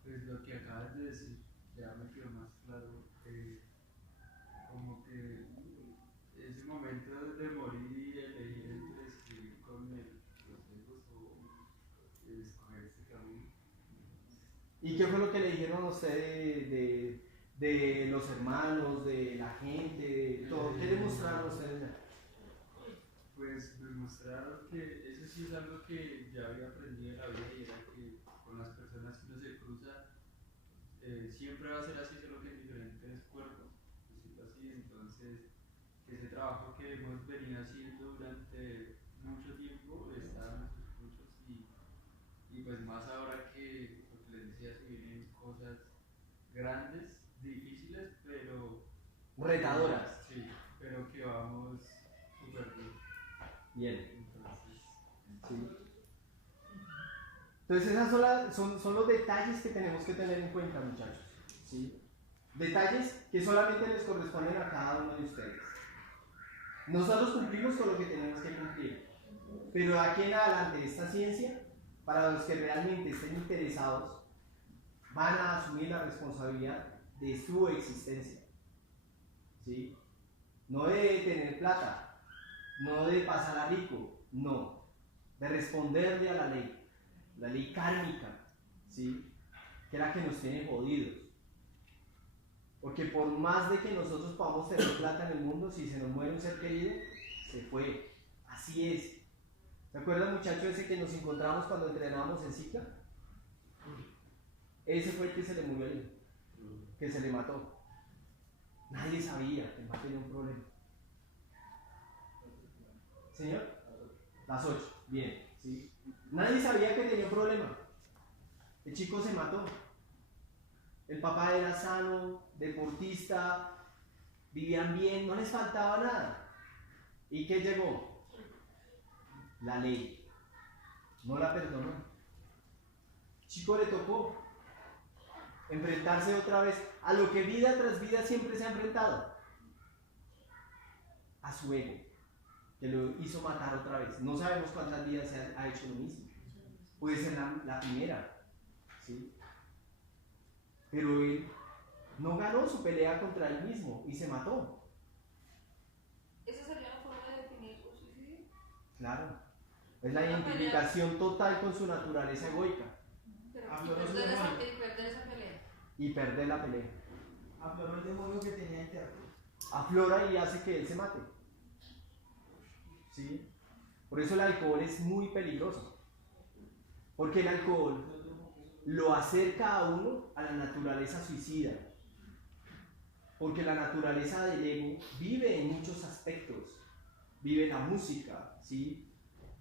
Pues lo que acabas de decir, ya me quedó más claro. Como que ese momento de morir y elegir entre seguir con los egos o escoger este camino. ¿Y qué fue lo que le dijeron a usted de los hermanos, de la gente, de todo? ¿Qué le mostraron a ustedes? Pues me mostraron que eso sí es algo que ya había aprendido en la vida y era que con las personas que uno se cruza siempre va a ser así, solo que en diferentes cuerpos, decirlo así. Entonces, ese trabajo que hemos venido haciendo durante mucho tiempo está en nuestros frutos y pues más ahora que, lo que les decía, se vienen cosas grandes, difíciles, pero retadoras. Sí, pero que vamos súper bien. Bien. Entonces, Sí. Entonces esas son los detalles que tenemos que tener en cuenta, muchachos. ¿Sí? Detalles que solamente les corresponden a cada uno de ustedes. Nosotros cumplimos con lo que tenemos que cumplir. Pero de aquí en adelante esta ciencia, para los que realmente estén interesados, van a asumir la responsabilidad de su existencia. ¿Sí? No de tener plata, no de pasar a rico, no. De responderle a la ley kármica, ¿sí? Que es la que nos tiene jodidos. Porque por más de que nosotros podamos tener plata en el mundo, si se nos muere un ser querido, se fue. Así es. ¿Se acuerdan, muchacho, ese que nos encontramos cuando entrenábamos en Zika? Ese fue el que se le murió ahí, que se le mató. Nadie sabía que el man tenía un problema. ¿Señor? Las 8. Bien. ¿Sí? Nadie sabía que tenía un problema. El chico se mató. El papá era sano, deportista, vivían bien, no les faltaba nada. ¿Y qué llegó? La ley. No la perdonó. El chico le tocó enfrentarse otra vez a lo que vida tras vida siempre se ha enfrentado. A su ego, que lo hizo matar otra vez. No sabemos cuántas vidas se ha hecho lo mismo. Puede ser la primera, ¿sí? Pero él no ganó su pelea contra él mismo y se mató. ¿Esa sería la forma de definir un suicidio? Claro. Es la identificación total con su naturaleza egoica. Pero Afloró su perder demonio. esa pelea. Y perder la pelea. Afloró el demonio que tenía interno. Aflora y hace que él se mate. ¿Sí? Por eso el alcohol es muy peligroso. Porque el alcohol lo acerca a uno a la naturaleza suicida. Porque la naturaleza del ego vive en muchos aspectos. Vive en la música, ¿sí?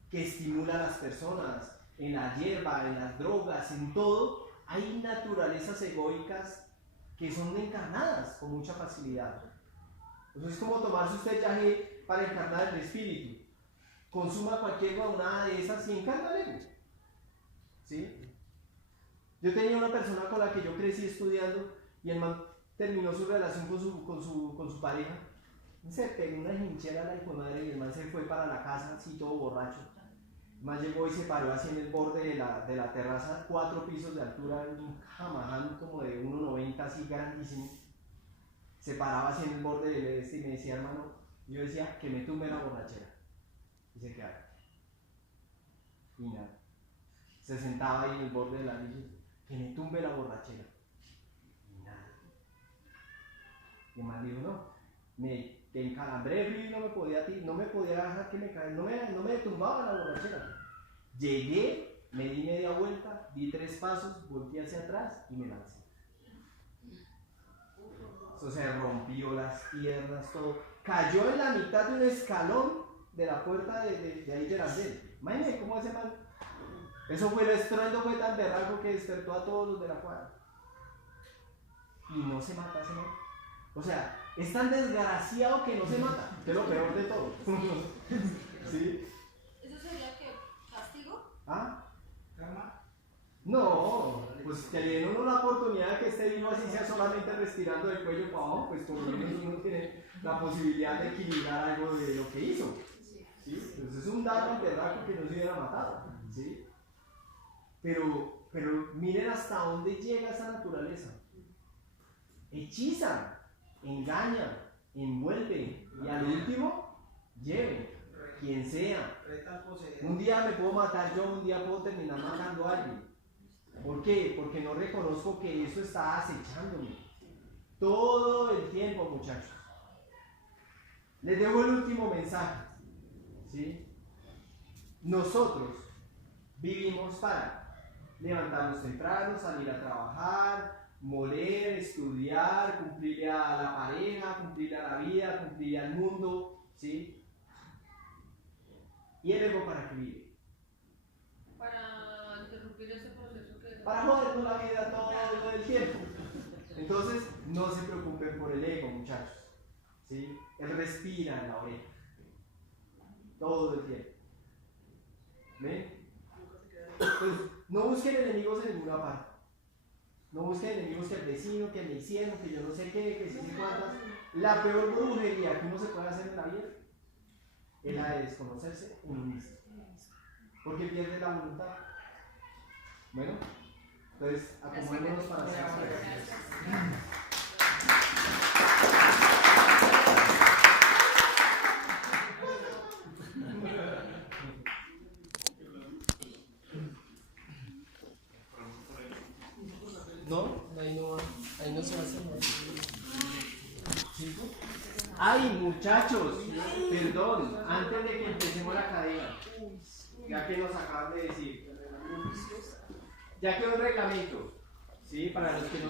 Que estimula a las personas, en la hierba, en las drogas, en todo. Hay naturalezas egoicas que son encarnadas con mucha facilidad. Entonces es como tomarse usted yagé para encarnar el espíritu. Consuma cualquier guaunada de esas y encarna el ego. ¿Sí? Yo tenía una persona con la que yo crecí estudiando y el man terminó su relación con su pareja. Se pegó una hinchera a la hijo de madre y el man se fue para la casa así todo borracho. El man llegó y se paró así en el borde de la terraza, 4 pisos de altura, en un jamaján como de 1,90 así grandísimo. se paraba así en el borde del este y me decía, hermano, yo decía que me tumbe la borrachera. Y se quedaba. Y nada. Se sentaba ahí en el borde de la anillo, que me tumbe la borrachera. Y nada. Y el man dijo, no, me encalambré de frío y no me podía dejar que me caiga, no me tumbaba la borrachera. Llegué, me di media vuelta, di 3 pasos, volteé hacia atrás y me lancé. Eso se rompió las piernas, todo. Cayó en la mitad de un escalón de la puerta de ahí de la sede. Imagínense cómo ese man. Eso fue, el estruendo fue tan berraco que despertó a todos los de la cuadra. Y no se mata ese man. O sea, es tan desgraciado que no se mata, que es lo peor de todo. ¿Sí? ¿Eso sería que castigo? ¿Ah? ¿Karma? No, pues que le den uno la oportunidad de que esté vivo así sea solamente respirando del cuello para abajo, pues por lo menos uno tiene la posibilidad de equilibrar algo de lo que hizo. ¿Sí? Pues es un daño berraco que no se hubiera matado. ¿Sí? Pero miren hasta dónde llega esa naturaleza. Hechiza, engaña, envuelve y al último lleve, quien sea. Un día me puedo matar yo, un día puedo terminar matando a alguien. ¿Por qué? Porque no reconozco que eso está acechándome todo el tiempo, muchachos. Les dejo el último mensaje. ¿Sí? Nosotros vivimos para levantarnos temprano, salir a trabajar, moler, estudiar, cumplirle a la pareja, cumplirle a la vida, cumplirle al mundo, ¿sí? ¿Y el ego para qué vive? Para interrumpir ese proceso que... Para jodernos la vida todo el tiempo. Entonces, no se preocupen por el ego, muchachos, ¿sí? Él respira en la oreja todo el tiempo. ¿Ven? Pues no busquen enemigos en ninguna parte. No busquen enemigos que el vecino, que me hicieron, que yo no sé qué, que si sé cuántas. La peor brujería que uno se puede hacer en la vida es la de desconocerse uno mismo. Porque pierde la voluntad. Bueno, entonces acomodémonos para hacer No, ahí no se hace nada. Ay, muchachos, perdón, antes de que empecemos la cadena, ya que nos acaban de decir, ya quedó el reglamento, ¿sí? Para los que no